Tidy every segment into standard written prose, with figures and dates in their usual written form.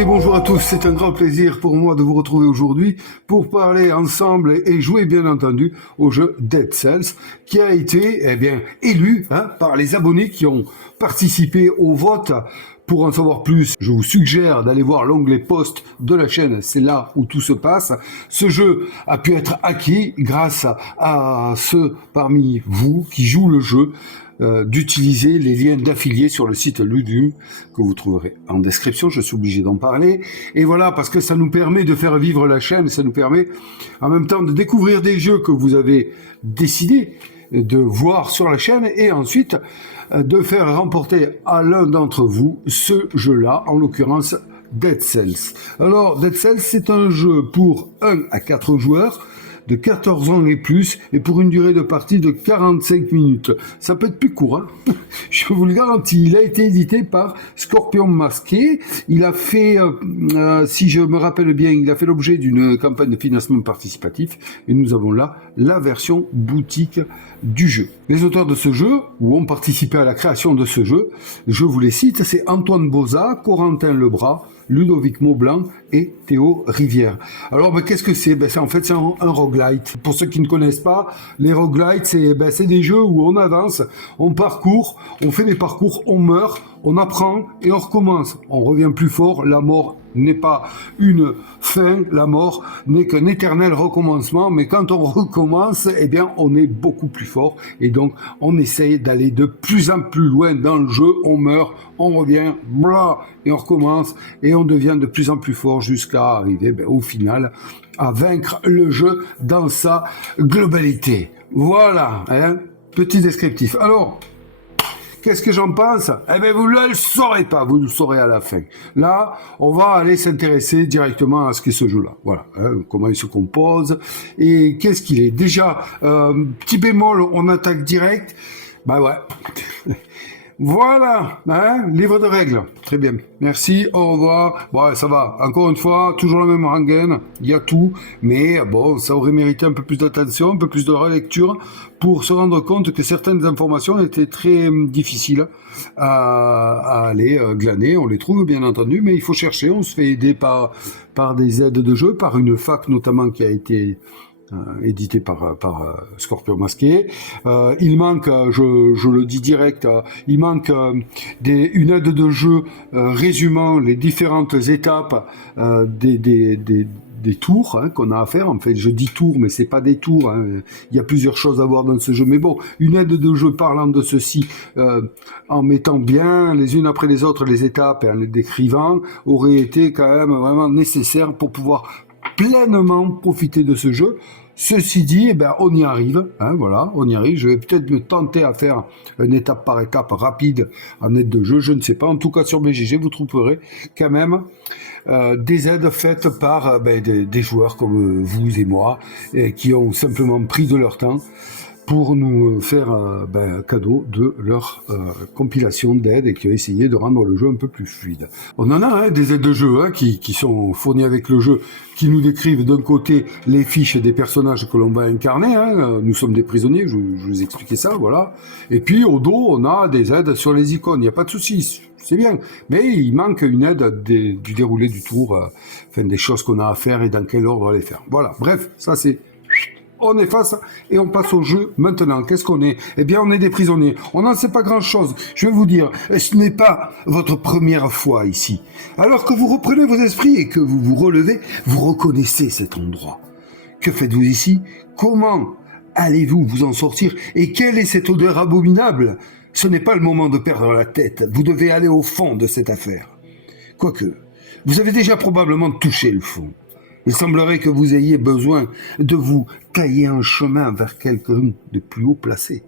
Écoutez, bonjour à tous, c'est un grand plaisir pour moi de vous retrouver aujourd'hui pour parler ensemble et jouer bien entendu au jeu Dead Cells qui a été élu par les abonnés qui ont participé au vote. Pour en savoir plus, je vous suggère d'aller voir l'onglet post de la chaîne, c'est là où tout se passe. Ce jeu a pu être acquis grâce à ceux parmi vous qui jouent le jeu, d'utiliser les liens d'affiliés sur le site Ludum que vous trouverez en description, je suis obligé d'en parler. Et voilà, parce que ça nous permet de faire vivre la chaîne, ça nous permet en même temps de découvrir des jeux que vous avez décidé de voir sur la chaîne et ensuite de faire remporter à l'un d'entre vous ce jeu-là, en l'occurrence Dead Cells. Alors, Dead Cells, c'est un jeu pour 1 à 4 joueurs, de 14 ans et plus, et pour une durée de partie de 45 minutes. Ça peut être plus court, hein. Je vous le garantis. Il a été édité par Scorpion Masqué. Il a fait, si je me rappelle bien, il a fait l'objet d'une campagne de financement participatif, et nous avons là la version boutique du jeu. Les auteurs de ce jeu, ou ont participé à la création de ce jeu, je vous les cite, c'est Antoine Boza, Corentin Lebras, Ludovic Maublanc et Théo Rivière. Alors, qu'est-ce que c'est? En fait, c'est un roguelite. Pour ceux qui ne connaissent pas, les roguelites, c'est des jeux où on avance, on parcourt, on fait des parcours, on meurt, on apprend et on recommence. On revient plus fort, la mort n'est pas une fin, la mort n'est qu'un éternel recommencement, mais quand on recommence, on est beaucoup plus fort, et donc on essaye d'aller de plus en plus loin dans le jeu, on meurt, on revient, blah, et on recommence, et on devient de plus en plus fort jusqu'à arriver au final à vaincre le jeu dans sa globalité. Voilà, petit descriptif. Alors, qu'est-ce que j'en pense? Vous ne le saurez pas, vous le saurez à la fin. Là, on va aller s'intéresser directement à ce qu'est ce jeu-là. Voilà, comment il se compose et qu'est-ce qu'il est. Déjà, petit bémol, on attaque direct. Ouais. Voilà, livre de règles. Très bien. Merci, au revoir. Bon, ça va. Encore une fois, toujours la même rengaine. Il y a tout. Mais bon, ça aurait mérité un peu plus d'attention, un peu plus de relecture pour se rendre compte que certaines informations étaient très difficiles à aller glaner. On les trouve, bien entendu, mais il faut chercher. On se fait aider par des aides de jeu, par une fac notamment qui a été édité par Scorpion Masqué. Il manque, je le dis direct, il manque une aide de jeu résumant les différentes étapes des tours qu'on a à faire. En fait, je dis tours, mais c'est pas des tours. Il y a plusieurs choses à voir dans ce jeu. Mais bon, une aide de jeu parlant de ceci, en mettant bien les unes après les autres les étapes et en les décrivant, aurait été quand même vraiment nécessaire pour pouvoir pleinement profiter de ce jeu. Ceci dit, on y arrive, voilà, on y arrive. Je vais peut-être me tenter à faire une étape par étape rapide en aide de jeu, je ne sais pas. En tout cas, sur BGG, vous trouverez quand même des aides faites par des joueurs comme vous et moi, qui ont simplement pris de leur temps pour nous faire cadeau de leur compilation d'aides et qui a essayé de rendre le jeu un peu plus fluide. On en a des aides de jeu qui sont fournies avec le jeu, qui nous décrivent d'un côté les fiches des personnages que l'on va incarner. Nous sommes des prisonniers, je vous expliquais ça, voilà. Et puis au dos, on a des aides sur les icônes, il n'y a pas de souci, c'est bien. Mais il manque une aide du déroulé du tour, des choses qu'on a à faire et dans quel ordre les faire. Voilà, bref, ça c'est... On efface et on passe au jeu maintenant. Qu'est-ce qu'on est? On est des prisonniers. On n'en sait pas grand-chose. Je vais vous dire, ce n'est pas votre première fois ici. Alors que vous reprenez vos esprits et que vous vous relevez, vous reconnaissez cet endroit. Que faites-vous ici? Comment allez-vous vous en sortir? Et quelle est cette odeur abominable? Ce n'est pas le moment de perdre la tête. Vous devez aller au fond de cette affaire. Quoique, vous avez déjà probablement touché le fond. Il semblerait que vous ayez besoin de vous tailler un chemin vers quelqu'un de plus haut placé.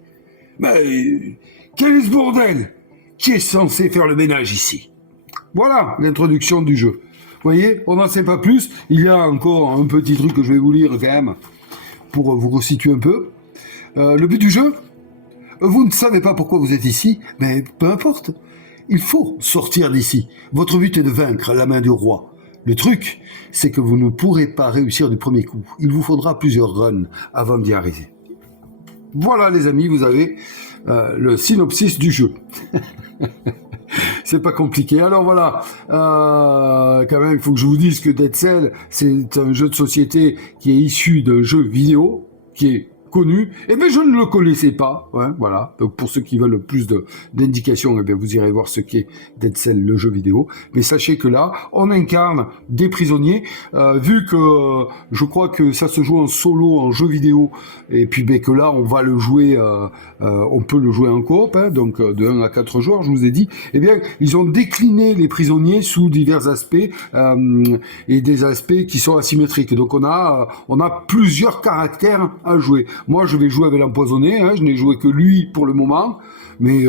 Mais quel est ce bordel? Qui est censé faire le ménage ici? Voilà l'introduction du jeu. Vous voyez, on n'en sait pas plus. Il y a encore un petit truc que je vais vous lire quand même pour vous resituer un peu. Le but du jeu? Vous ne savez pas pourquoi vous êtes ici, mais peu importe. Il faut sortir d'ici. Votre but est de vaincre la main du roi. Le truc, c'est que vous ne pourrez pas réussir du premier coup. Il vous faudra plusieurs runs avant d'y arriver. Voilà les amis, vous avez le synopsis du jeu. c'est pas compliqué. Alors voilà, quand même, il faut que je vous dise que Dead Cell, c'est un jeu de société qui est issu d'un jeu vidéo, qui est connu, et bien je ne le connaissais pas, ouais, voilà, donc pour ceux qui veulent plus d'indications, eh bien vous irez voir ce qu'est Dead Cell, le jeu vidéo, mais sachez que là, on incarne des prisonniers, vu que je crois que ça se joue en solo, en jeu vidéo, et puis ben, que là, on va le jouer, on peut le jouer en coop, hein, donc de 1 à 4 joueurs, je vous ai dit, eh bien, ils ont décliné les prisonniers sous divers aspects, et des aspects qui sont asymétriques, donc on a plusieurs caractères à jouer. Moi, je vais jouer avec l'empoisonné, hein, je n'ai joué que lui pour le moment, mais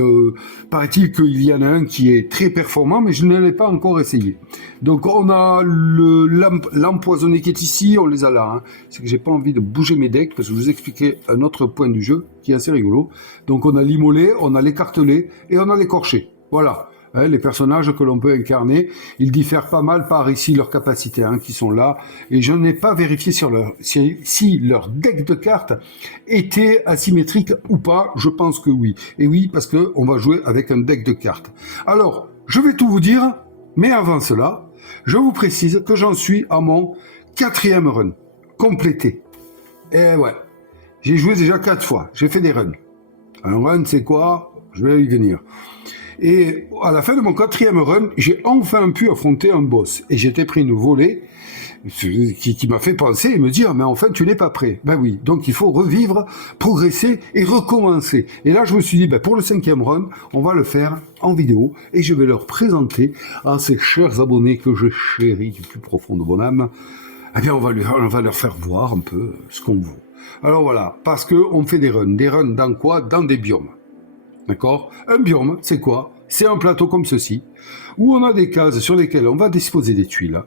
paraît-il qu'il y en a un qui est très performant, mais je ne l'ai pas encore essayé. Donc on a l'empoisonné qui est ici, on les a là. Hein. C'est que j'ai pas envie de bouger mes decks, parce que je vous expliquerai un autre point du jeu qui est assez rigolo. Donc on a l'immolé, on a l'écartelé et on a l'écorché. Voilà. Les personnages que l'on peut incarner, ils diffèrent pas mal par ici leurs capacités, hein, qui sont là. Et je n'ai pas vérifié sur si leur deck de cartes était asymétrique ou pas. Je pense que oui. Et oui, parce que on va jouer avec un deck de cartes. Alors, je vais tout vous dire, mais avant cela, je vous précise que j'en suis à mon 4e run, complété. Et ouais, j'ai joué déjà 4 fois, j'ai fait des runs. Un run, c'est quoi? Je vais y venir. Et à la fin de mon 4e run, j'ai enfin pu affronter un boss. Et j'étais pris une volée qui m'a fait penser et me dire, mais en fait, tu n'es pas prêt. Ben oui, donc il faut revivre, progresser et recommencer. Et là, je me suis dit, ben pour le 5e run, on va le faire en vidéo et je vais leur présenter à ces chers abonnés que je chéris du plus profond de mon âme. Eh bien, on va leur faire voir un peu ce qu'on vaut. Alors voilà, parce qu'on fait des runs. Des runs dans quoi? Dans des biomes. D'accord? Un biome, c'est quoi? C'est un plateau comme ceci, où on a des cases sur lesquelles on va disposer des tuiles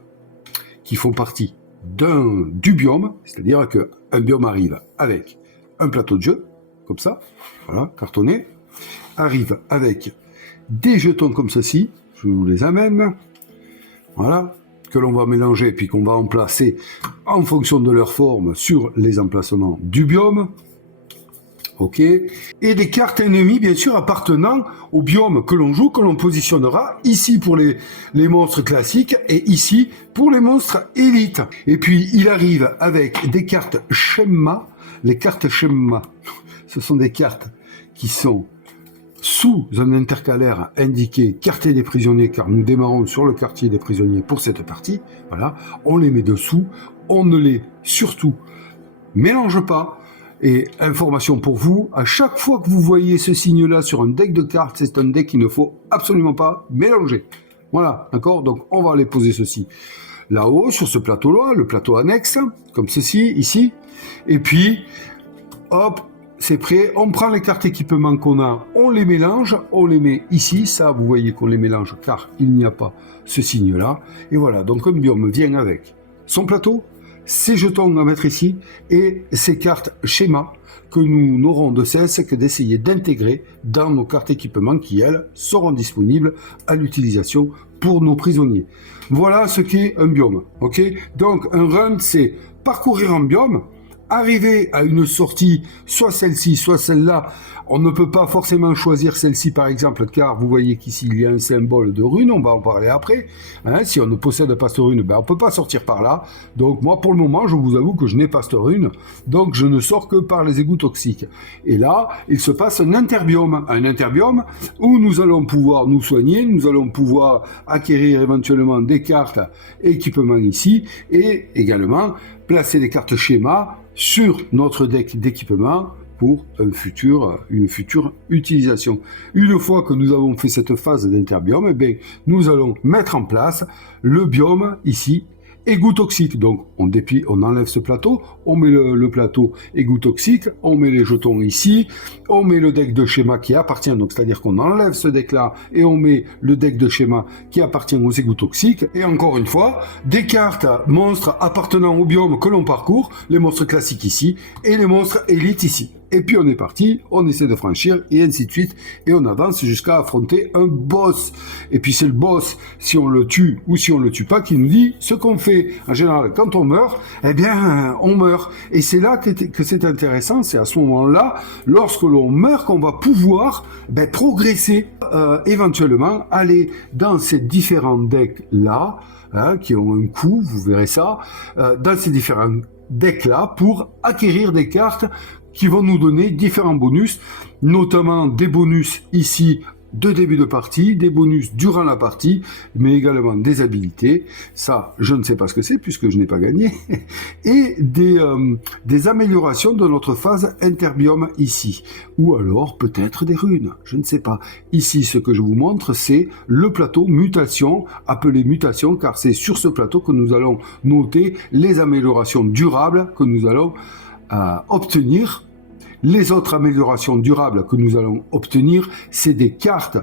qui font partie du biome, c'est-à-dire qu'un biome arrive avec un plateau de jeu, comme ça, voilà, cartonné, arrive avec des jetons comme ceci, je vous les amène, voilà, que l'on va mélanger puis qu'on va emplacer en fonction de leur forme sur les emplacements du biome. Ok, et des cartes ennemies bien sûr appartenant au biome que l'on joue, que l'on positionnera ici pour les monstres classiques et ici pour les monstres élites. Et puis il arrive avec des cartes schéma. Les cartes schéma, ce sont des cartes qui sont sous un intercalaire indiqué quartier des prisonniers, car nous démarrons sur le quartier des prisonniers pour cette partie. Voilà, on les met dessous, on ne les surtout mélange pas. Et information pour vous, à chaque fois que vous voyez ce signe-là sur un deck de cartes, c'est un deck qu'il ne faut absolument pas mélanger. Voilà, d'accord? Donc on va aller poser ceci là-haut, sur ce plateau-là, le plateau annexe, comme ceci, ici. Et puis, hop, c'est prêt. On prend les cartes équipement qu'on a, on les mélange, on les met ici. Ça, vous voyez qu'on les mélange car il n'y a pas ce signe-là. Et voilà, donc un biome vient avec son plateau, ces jetons à mettre ici et ces cartes schéma que nous n'aurons de cesse que d'essayer d'intégrer dans nos cartes équipement qui, elles, seront disponibles à l'utilisation pour nos prisonniers. Voilà ce qu'est un biome. Ok, donc un run, c'est parcourir un biome, arriver à une sortie, soit celle-ci, soit celle-là. On ne peut pas forcément choisir celle-ci, par exemple, car vous voyez qu'ici, il y a un symbole de rune, on va en parler après. Hein, si on ne possède pas cette rune, ben, on ne peut pas sortir par là. Donc moi, pour le moment, je vous avoue que je n'ai pas cette rune, donc je ne sors que par les égouts toxiques. Et là, il se passe un interbiome où nous allons pouvoir nous soigner, nous allons pouvoir acquérir éventuellement des cartes équipement ici, et également placer des cartes schéma sur notre deck d'équipement pour une future utilisation. Une fois que nous avons fait cette phase d'interbiome, eh bien, nous allons mettre en place le biome ici, égout toxique. Donc on enlève ce plateau, on met le plateau égout toxique, on met les jetons ici, on met le deck de schéma qui appartient, donc c'est-à-dire qu'on enlève ce deck là et on met le deck de schéma qui appartient aux égouts toxiques, et encore une fois, des cartes monstres appartenant au biome que l'on parcourt, les monstres classiques ici et les monstres élites ici. et puis on est parti, on essaie de franchir, et ainsi de suite, et on avance jusqu'à affronter un boss. Et puis c'est le boss, si on le tue ou si on le tue pas, qui nous dit ce qu'on fait. En général, quand on meurt, eh bien, on meurt. Et c'est là que c'est intéressant, c'est à ce moment-là, lorsque l'on meurt, qu'on va pouvoir progresser, éventuellement, aller dans ces différents decks-là, qui ont un coût, vous verrez ça, dans ces différents decks-là, pour acquérir des cartes qui vont nous donner différents bonus, notamment des bonus ici de début de partie, des bonus durant la partie, mais également des habilités, ça je ne sais pas ce que c'est puisque je n'ai pas gagné, et des améliorations de notre phase interbiome ici, ou alors peut-être des runes, je ne sais pas. Ici ce que je vous montre c'est le plateau mutation, appelé mutation car c'est sur ce plateau que nous allons noter les améliorations durables que nous allons obtenir. Les autres améliorations durables que nous allons obtenir, c'est des cartes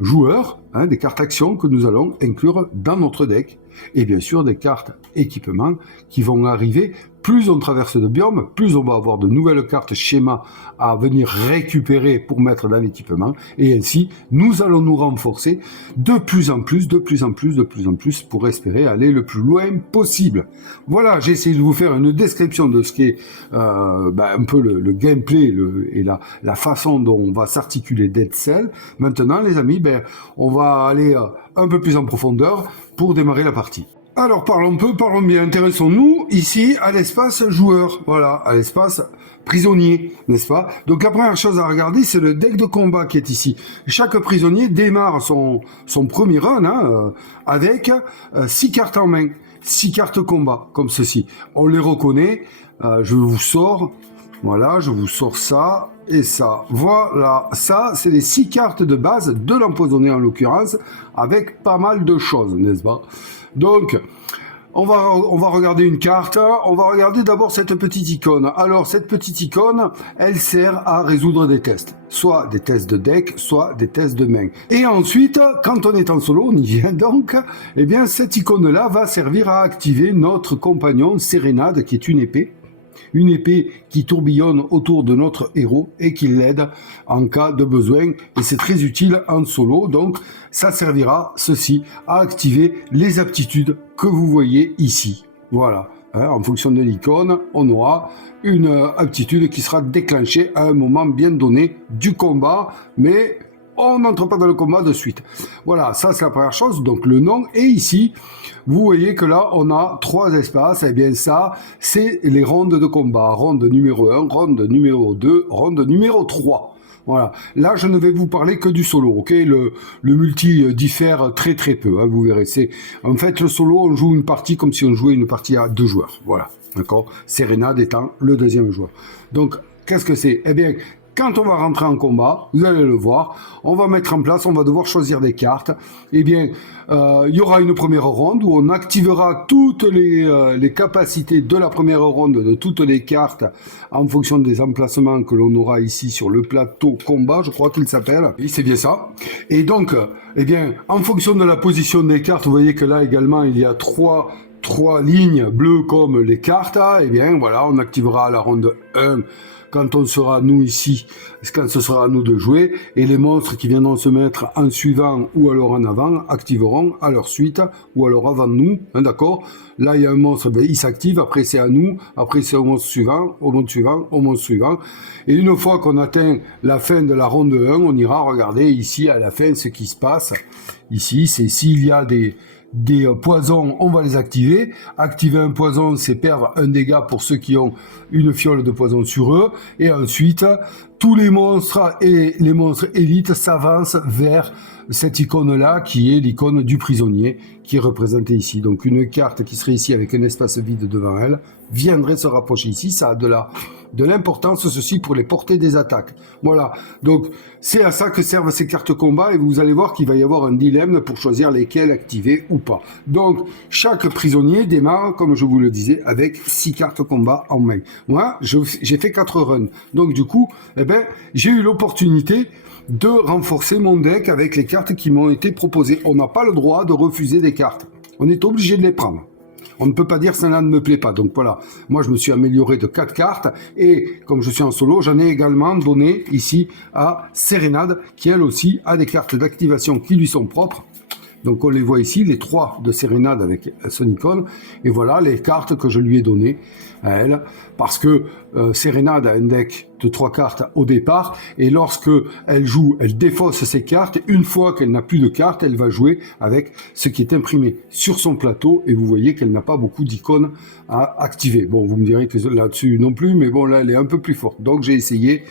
joueurs, des cartes actions que nous allons inclure dans notre deck. Et bien sûr, des cartes équipements qui vont arriver. Plus on traverse de biomes, plus on va avoir de nouvelles cartes schémas à venir récupérer pour mettre dans l'équipement. Et ainsi, nous allons nous renforcer de plus en plus, de plus en plus, de plus en plus pour espérer aller le plus loin possible. Voilà, j'ai essayé de vous faire une description de ce qu'est un peu le gameplay et la façon dont on va s'articuler Dead Cell. Maintenant, les amis, on va aller un peu plus en profondeur pour démarrer la partie. Alors parlons bien, intéressons-nous ici à l'espace joueur, voilà, à l'espace prisonnier, n'est-ce pas? Donc la première chose à regarder, c'est le deck de combat qui est ici. Chaque prisonnier démarre son premier run avec 6 cartes en main, 6 cartes combat, comme ceci. On les reconnaît, je vous sors, voilà, je vous sors ça et ça. Voilà, ça, c'est les 6 cartes de base de l'empoisonné en l'occurrence, avec pas mal de choses, n'est-ce pas? Donc, on va regarder une carte. On va regarder d'abord cette petite icône. Alors, cette petite icône, elle sert à résoudre des tests. Soit des tests de deck, soit des tests de main. Et ensuite, quand on est en solo, on y vient donc, eh bien, cette icône-là va servir à activer notre compagnon Sérénade, qui est une épée. Une épée qui tourbillonne autour de notre héros et qui l'aide en cas de besoin. Et c'est très utile en solo. Donc, ça servira, ceci, à activer les aptitudes que vous voyez ici. Voilà. En fonction de l'icône, on aura une aptitude qui sera déclenchée à un moment bien donné du combat. Mais on n'entre pas dans le combat de suite. Voilà, ça c'est la première chose, donc le nom. Et ici, vous voyez que là, on a 3 espaces. Et bien ça, c'est les rondes de combat. Ronde numéro 1, ronde numéro 2, ronde numéro 3. Voilà. Là, je ne vais vous parler que du solo, ok? Le multi diffère très très peu, vous verrez. En fait, le solo, on joue une partie comme si on jouait une partie à 2 joueurs. Voilà, d'accord? Sérénade étant le deuxième joueur. Donc, qu'est-ce que c'est? Eh bien, quand on va rentrer en combat, vous allez le voir, on va mettre en place, on va devoir choisir des cartes. Eh bien, il y aura une première ronde où on activera toutes les capacités de la première ronde de toutes les cartes en fonction des emplacements que l'on aura ici sur le plateau combat, je crois qu'il s'appelle. Oui, c'est bien ça. Et donc, eh bien, en fonction de la position des cartes, vous voyez que là également, il y a trois lignes bleues comme les cartes. Eh bien, voilà, on activera la ronde 1 quand on sera nous ici, quand ce sera à nous de jouer, et les monstres qui viendront se mettre en suivant ou alors en avant activeront à leur suite ou alors avant nous, d'accord? Là il y a un monstre, il s'active, après c'est à nous, après c'est au monstre suivant, au monstre suivant, au monstre suivant, et une fois qu'on atteint la fin de la ronde 1, on ira regarder ici à la fin ce qui se passe. Ici, c'est s'il y a des poisons, on va les activer. Activer un poison, c'est perdre un dégât pour ceux qui ont une fiole de poison sur eux. Et ensuite, tous les monstres et les monstres élites s'avancent vers cette icône-là, qui est l'icône du prisonnier, qui est représentée ici. Donc une carte qui serait ici avec un espace vide devant elle, viendrait se rapprocher ici. Ça a de l'importance, ceci, pour les portées des attaques. Voilà, donc c'est à ça que servent ces cartes combat, et vous allez voir qu'il va y avoir un dilemme pour choisir lesquelles activer ou pas. Donc, chaque prisonnier démarre, comme je vous le disais, avec 6 cartes combat en main. Moi, j'ai fait 4 runs, donc du coup, eh ben, j'ai eu l'opportunité de renforcer mon deck avec les cartes qui m'ont été proposées. On n'a pas le droit de refuser des cartes, on est obligé de les prendre. On ne peut pas dire celle-là ne me plaît pas. Donc voilà, moi je me suis amélioré de 4 cartes et comme je suis en solo, j'en ai également donné ici à Sérénade qui elle aussi a des cartes d'activation qui lui sont propres. Donc on les voit ici, les 3 de Sérénade avec son icône. Et voilà les cartes que je lui ai données à elle. Parce que Sérénade a un deck de 3 cartes au départ. Et lorsque elle joue, elle défausse ses cartes. Une fois qu'elle n'a plus de cartes, elle va jouer avec ce qui est imprimé sur son plateau. Et vous voyez qu'elle n'a pas beaucoup d'icônes à activer. Bon, vous me direz que là-dessus non plus. Mais bon, là, elle est un peu plus forte. Donc j'ai essayé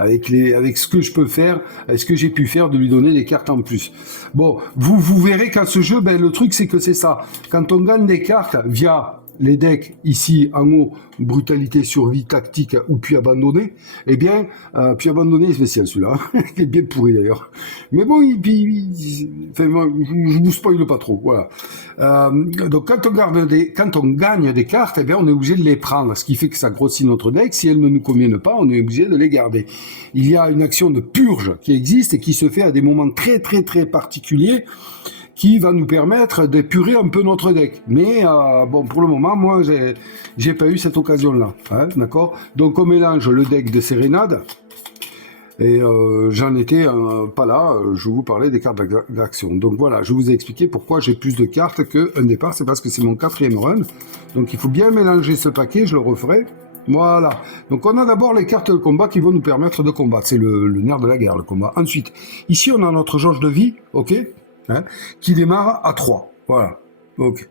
avec ce que je peux faire, ce que j'ai pu faire, de lui donner des cartes en plus. Bon, vous verrez qu'à ce jeu, ben, le truc c'est que c'est ça. Quand on gagne des cartes via les decks ici en haut, brutalité, survie, tactique ou puis abandonné, eh bien, puis abandonné est spécial celui-là, qui est bien pourri d'ailleurs. Mais bon, enfin, je vous spoil pas trop, voilà. Donc quand on gagne des cartes, eh bien, on est obligé de les prendre, ce qui fait que ça grossit notre deck. Si elles ne nous conviennent pas, on est obligé de les garder. Il y a une action de purge qui existe et qui se fait à des moments très très très particuliers, qui va nous permettre d'épurer un peu notre deck. Mais bon, pour le moment, moi, j'ai pas eu cette occasion-là, hein, d'accord. Donc on mélange le deck de Sérénade, et j'en étais pas là, je vous parlais des cartes d'action. Donc voilà, je vous ai expliqué pourquoi j'ai plus de cartes qu'un départ, c'est parce que c'est mon 4e run. Donc il faut bien mélanger ce paquet, je le referai. Voilà, donc on a d'abord les cartes de combat qui vont nous permettre de combattre, c'est le nerf de la guerre, le combat. Ensuite, ici on a notre jauge de vie, ok, hein, qui démarre à 3, voilà, ok.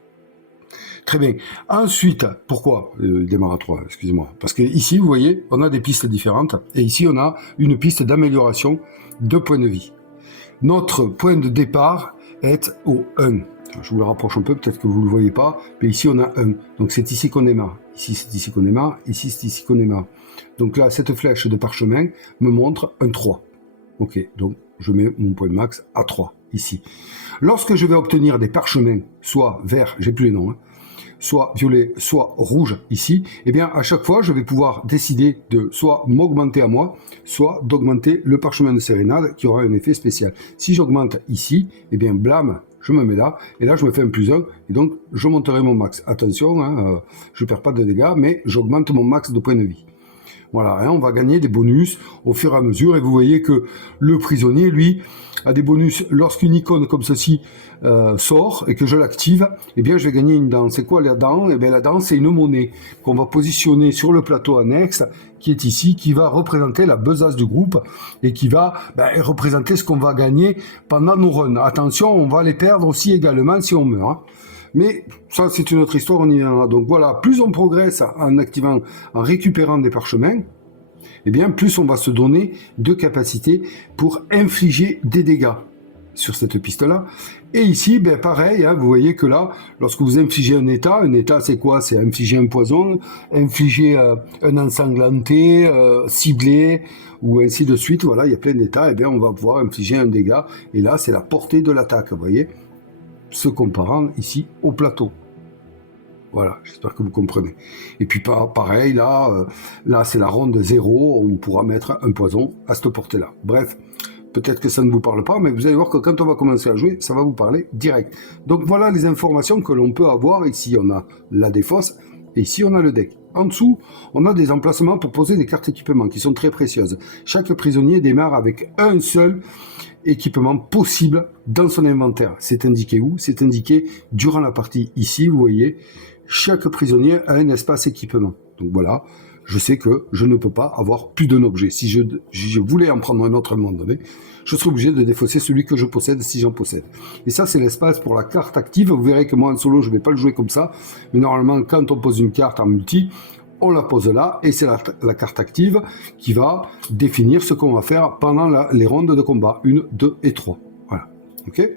Très bien. Ensuite, pourquoi démarre à 3, excusez-moi. Parce que ici, vous voyez, on a des pistes différentes. Et ici, on a une piste d'amélioration de points de vie. Notre point de départ est au 1. Je vous le rapproche un peu, peut-être que vous ne le voyez pas. Mais ici, on a 1. Donc c'est ici qu'on démarre. Ici, c'est ici qu'on démarre. Ici, c'est ici qu'on démarre. Donc là, cette flèche de parchemin me montre un 3. Ok, donc je mets mon point max à 3, ici. Lorsque je vais obtenir des parchemins, soit vert, j'ai plus les noms, hein, soit violet, soit rouge ici, eh bien à chaque fois je vais pouvoir décider de soit m'augmenter à moi, soit d'augmenter le parchemin de Sérénade qui aura un effet spécial. Si j'augmente ici, eh bien blam, je me mets là, et là je me fais un +1, et donc je monterai mon max. Attention, hein, je ne perds pas de dégâts, mais j'augmente mon max de points de vie. Voilà, hein, on va gagner des bonus au fur et à mesure, et vous voyez que le prisonnier, lui, a des bonus lorsqu'une icône comme ceci sort et que je l'active, eh bien je vais gagner une dent. C'est quoi la dent? Eh bien la dent, c'est une monnaie qu'on va positionner sur le plateau annexe qui est ici, qui va représenter la besace du groupe et qui va représenter ce qu'on va gagner pendant nos runs. Attention, on va les perdre aussi également si on meurt, hein. Mais ça, c'est une autre histoire, on y viendra. Donc voilà, plus on progresse en activant, en récupérant des parchemins, eh bien, plus on va se donner de capacités pour infliger des dégâts sur cette piste-là. Et ici, ben pareil, hein, vous voyez que là, lorsque vous infligez un état c'est quoi? C'est infliger un poison, infliger un ensanglanté, ciblé, ou ainsi de suite. Voilà, il y a plein d'états, et bien on va pouvoir infliger un dégât. Et là, c'est la portée de l'attaque, vous voyez, se comparant ici au plateau. Voilà, j'espère que vous comprenez. Et puis pareil, là c'est la ronde 0, on pourra mettre un poison à cette portée-là. Bref, peut-être que ça ne vous parle pas, mais vous allez voir que quand on va commencer à jouer, ça va vous parler direct. Donc voilà les informations que l'on peut avoir. Ici, on a la défausse, et ici, on a le deck. En dessous, on a des emplacements pour poser des cartes équipement qui sont très précieuses. Chaque prisonnier démarre avec un seul équipement possible dans son inventaire. C'est indiqué où? C'est indiqué durant la partie ici, vous voyez. Chaque prisonnier a un espace équipement. Donc voilà, je sais que je ne peux pas avoir plus d'un objet. Si je voulais en prendre un autre à un moment donné, je serais obligé de défausser celui que je possède si j'en possède. Et ça, c'est l'espace pour la carte active. Vous verrez que moi, en solo, je ne vais pas le jouer comme ça. Mais normalement, quand on pose une carte en multi, on la pose là, et c'est la carte active qui va définir ce qu'on va faire pendant les rondes de combat. 1, 2 et 3. Voilà. Ok ?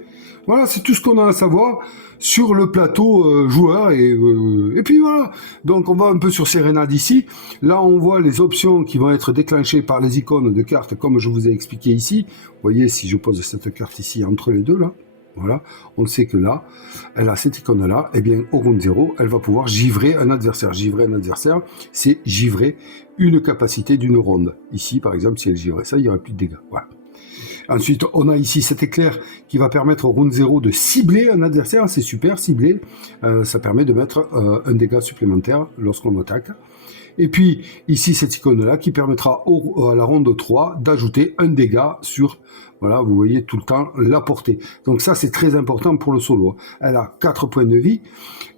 Voilà, c'est tout ce qu'on a à savoir sur le plateau joueur. Et puis voilà, donc on va un peu sur Sérénade ici. Là, on voit les options qui vont être déclenchées par les icônes de cartes, comme je vous ai expliqué ici. Vous voyez, si je pose cette carte ici, entre les deux, là, voilà, on sait que là, elle a cette icône-là, et bien au round 0, elle va pouvoir givrer un adversaire. Givrer un adversaire, c'est givrer une capacité d'une ronde. Ici, par exemple, si elle givrait ça, il n'y aurait plus de dégâts. Voilà. Ensuite, on a ici cet éclair qui va permettre au round 0 de cibler un adversaire. C'est super, cibler. Ça permet de mettre un dégât supplémentaire lorsqu'on attaque. Et puis, ici, cette icône-là qui permettra à la ronde 3 d'ajouter un dégât sur, voilà, vous voyez tout le temps la portée. Donc ça, c'est très important pour le solo. Elle a 4 points de vie.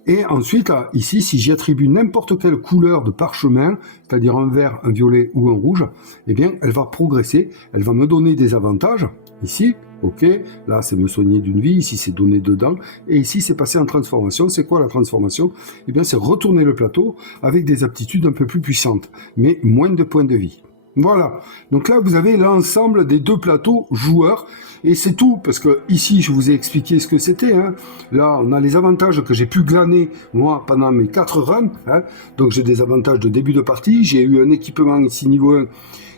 Et ensuite, là, ici, si j'y attribue n'importe quelle couleur de parchemin, c'est-à-dire un vert, un violet ou un rouge, eh bien, elle va progresser, elle va me donner des avantages. Ici, ok, là, c'est me soigner d'une vie, ici, c'est donner dedans, et ici, c'est passer en transformation. C'est quoi la transformation? Eh bien, c'est retourner le plateau avec des aptitudes un peu plus puissantes, mais moins de points de vie. Voilà, donc là vous avez l'ensemble des 2 plateaux joueurs, et c'est tout, parce que ici je vous ai expliqué ce que c'était, hein. Là on a les avantages que j'ai pu glaner moi pendant mes 4 runs, hein. Donc j'ai des avantages de début de partie, j'ai eu un équipement ici niveau 1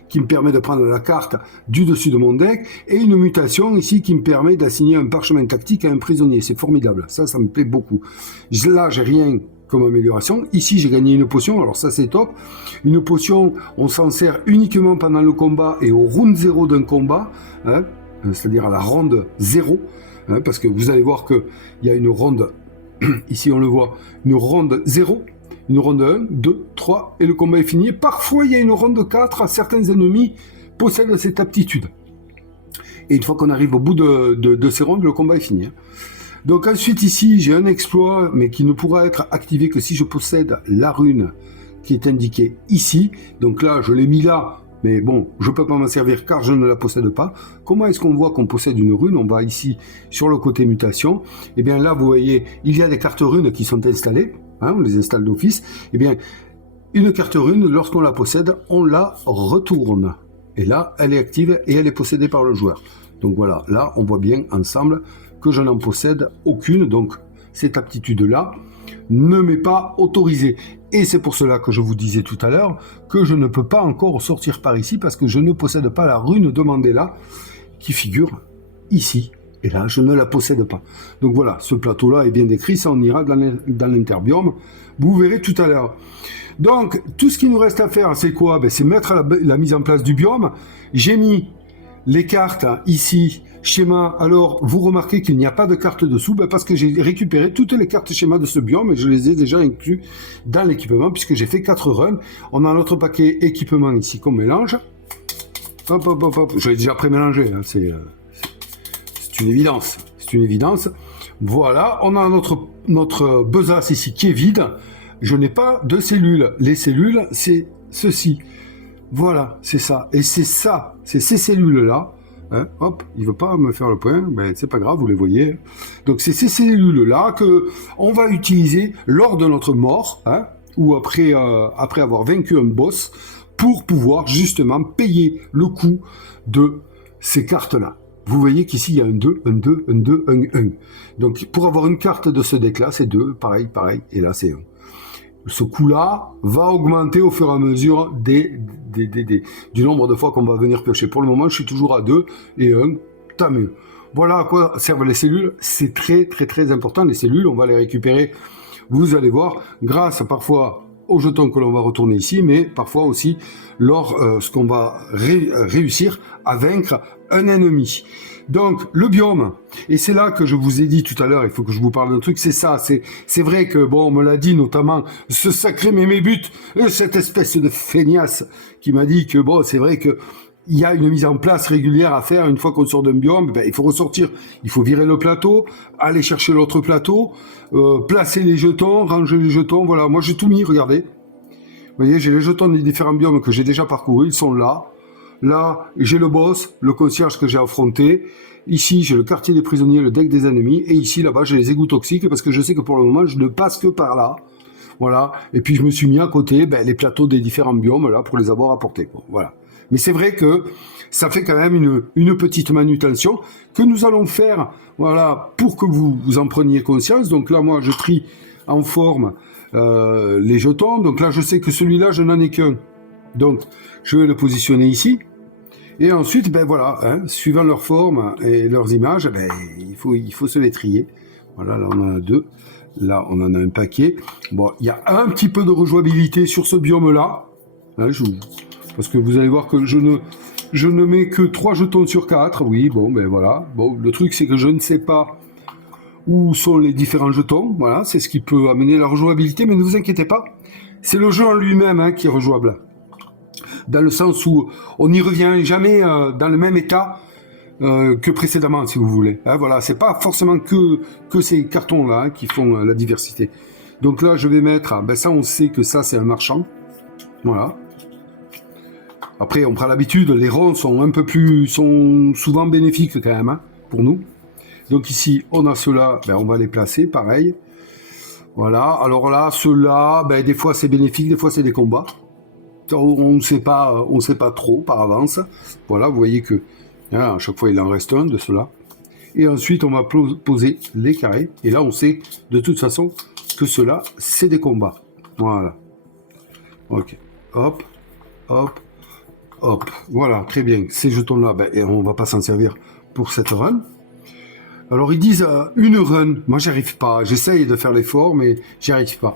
qui me permet de prendre la carte du dessus de mon deck, et une mutation ici qui me permet d'assigner un parchemin tactique à un prisonnier, c'est formidable, ça me plaît beaucoup. Là j'ai rien comme amélioration. Ici, j'ai gagné une potion, alors ça c'est top. Une potion, on s'en sert uniquement pendant le combat et au round 0 d'un combat, hein, c'est-à-dire à la ronde 0, hein, parce que vous allez voir qu'il y a une ronde, ici on le voit, une ronde 0, une ronde 1, 2, 3, et le combat est fini. Et parfois, il y a une ronde 4, certains ennemis possèdent cette aptitude. Et une fois qu'on arrive au bout de ces rondes, le combat est fini. Hein. Donc ensuite ici j'ai un exploit mais qui ne pourra être activé que si je possède la rune qui est indiquée ici. Donc là je l'ai mis là, mais bon je ne peux pas m'en servir car je ne la possède pas. Comment est-ce qu'on voit qu'on possède une rune? On va ici sur le côté mutation. Et bien là vous voyez il y a des cartes runes qui sont installées, hein, on les installe d'office. Et bien une carte rune lorsqu'on la possède on la retourne. Et là elle est active et elle est possédée par le joueur. Donc voilà, là on voit bien ensemble que je n'en possède aucune, donc cette aptitude-là ne m'est pas autorisée. Et c'est pour cela que je vous disais tout à l'heure que je ne peux pas encore sortir par ici parce que je ne possède pas la rune de Mandela qui figure ici. Et là, je ne la possède pas. Donc voilà, ce plateau-là est bien décrit, ça on ira dans l'interbiome. Vous verrez tout à l'heure. Donc, tout ce qu'il nous reste à faire, c'est quoi? Ben, c'est mettre la mise en place du biome. J'ai mis les cartes ici, schéma. Alors, vous remarquez qu'il n'y a pas de carte dessous, ben parce que j'ai récupéré toutes les cartes schéma de ce biome et je les ai déjà inclus dans l'équipement puisque j'ai fait 4 runs. On a notre paquet équipement ici qu'on mélange. Hop, hop, hop, hop. Je l'ai déjà pré-mélangé, hein. C'est une évidence. C'est une évidence. Voilà, on a notre besace ici qui est vide. Je n'ai pas de cellules. Les cellules, c'est ceci. Voilà, c'est ça. Et c'est ça, c'est ces cellules-là. Hein, hop, il ne veut pas me faire le point, ben, c'est pas grave, vous les voyez. Donc c'est ces cellules-là qu'on va utiliser lors de notre mort, hein, ou après avoir vaincu un boss, pour pouvoir justement payer le coût de ces cartes-là. Vous voyez qu'ici il y a un 2, un 2, un 2, un 1. Donc pour avoir une carte de ce deck-là, c'est 2, pareil, et là c'est 1. Ce coût-là va augmenter au fur et à mesure du nombre de fois qu'on va venir piocher. Pour le moment, je suis toujours à 2 et 1, tant mieux. Voilà à quoi servent les cellules. C'est très, très, très important. Les cellules, on va les récupérer, vous allez voir, grâce parfois aux jetons que l'on va retourner ici, mais parfois aussi lorsqu'on va réussir à vaincre un ennemi. Donc, le biome, et c'est là que je vous ai dit tout à l'heure, il faut que je vous parle d'un truc, c'est ça, c'est vrai que, bon, on me l'a dit notamment, ce sacré Mémébut, cette espèce de feignasse qui m'a dit que, bon, c'est vrai que il y a une mise en place régulière à faire une fois qu'on sort d'un biome, ben, il faut ressortir, il faut virer le plateau, aller chercher l'autre plateau, placer les jetons, ranger les jetons, voilà, moi j'ai tout mis, regardez. Vous voyez, j'ai les jetons des différents biomes que j'ai déjà parcourus, ils sont là. Là, j'ai le boss, le concierge que j'ai affronté. Ici, j'ai le quartier des prisonniers, le deck des ennemis. Et ici, là-bas, j'ai les égouts toxiques parce que je sais que pour le moment, je ne passe que par là. Voilà. Et puis, je me suis mis à côté les plateaux des différents biomes là pour les avoir apportés. Bon, voilà. Mais c'est vrai que ça fait quand même une petite manutention que nous allons faire, voilà, pour que vous en preniez conscience. Donc là, moi, je trie en forme les jetons. Donc là, je sais que celui-là, je n'en ai qu'un. Donc, je vais le positionner ici. Et ensuite, ben voilà, hein, suivant leur forme et leurs images, ben, il faut se les trier. Voilà, là on en a 2. Là, on en a un paquet. Bon, il y a un petit peu de rejouabilité sur ce biome-là. Hein, parce que vous allez voir que je Je ne mets que 3 jetons sur 4. Oui, bon, ben voilà. Bon, le truc, c'est que je ne sais pas où sont les différents jetons. Voilà, c'est ce qui peut amener la rejouabilité, mais ne vous inquiétez pas. C'est le jeu en lui-même hein, qui est rejouable. Dans le sens où on n'y revient jamais dans le même état que précédemment, si vous voulez. Hein, voilà, c'est pas forcément que ces cartons-là hein, qui font la diversité. Donc là, je vais mettre, ben ça, on sait que ça, c'est un marchand. Voilà. Après, on prend l'habitude, les ronds sont souvent bénéfiques quand même, hein, pour nous. Donc ici, on a ceux-là, ben, on va les placer, pareil. Voilà, alors là, ceux-là, ben, des fois c'est bénéfique, des fois c'est des combats. On ne sait pas trop par avance. Voilà, vous voyez que hein, à chaque fois il en reste un de ceux-là. Et ensuite, on va poser les carrés. Et là, on sait de toute façon que ceux-là, c'est des combats. Voilà. Ok. Hop, hop, hop. Voilà, très bien. Ces jetons-là, ben, on ne va pas s'en servir pour cette run. Alors, ils disent une run. Moi, j'y arrive pas. J'essaye de faire l'effort, mais j'y arrive pas.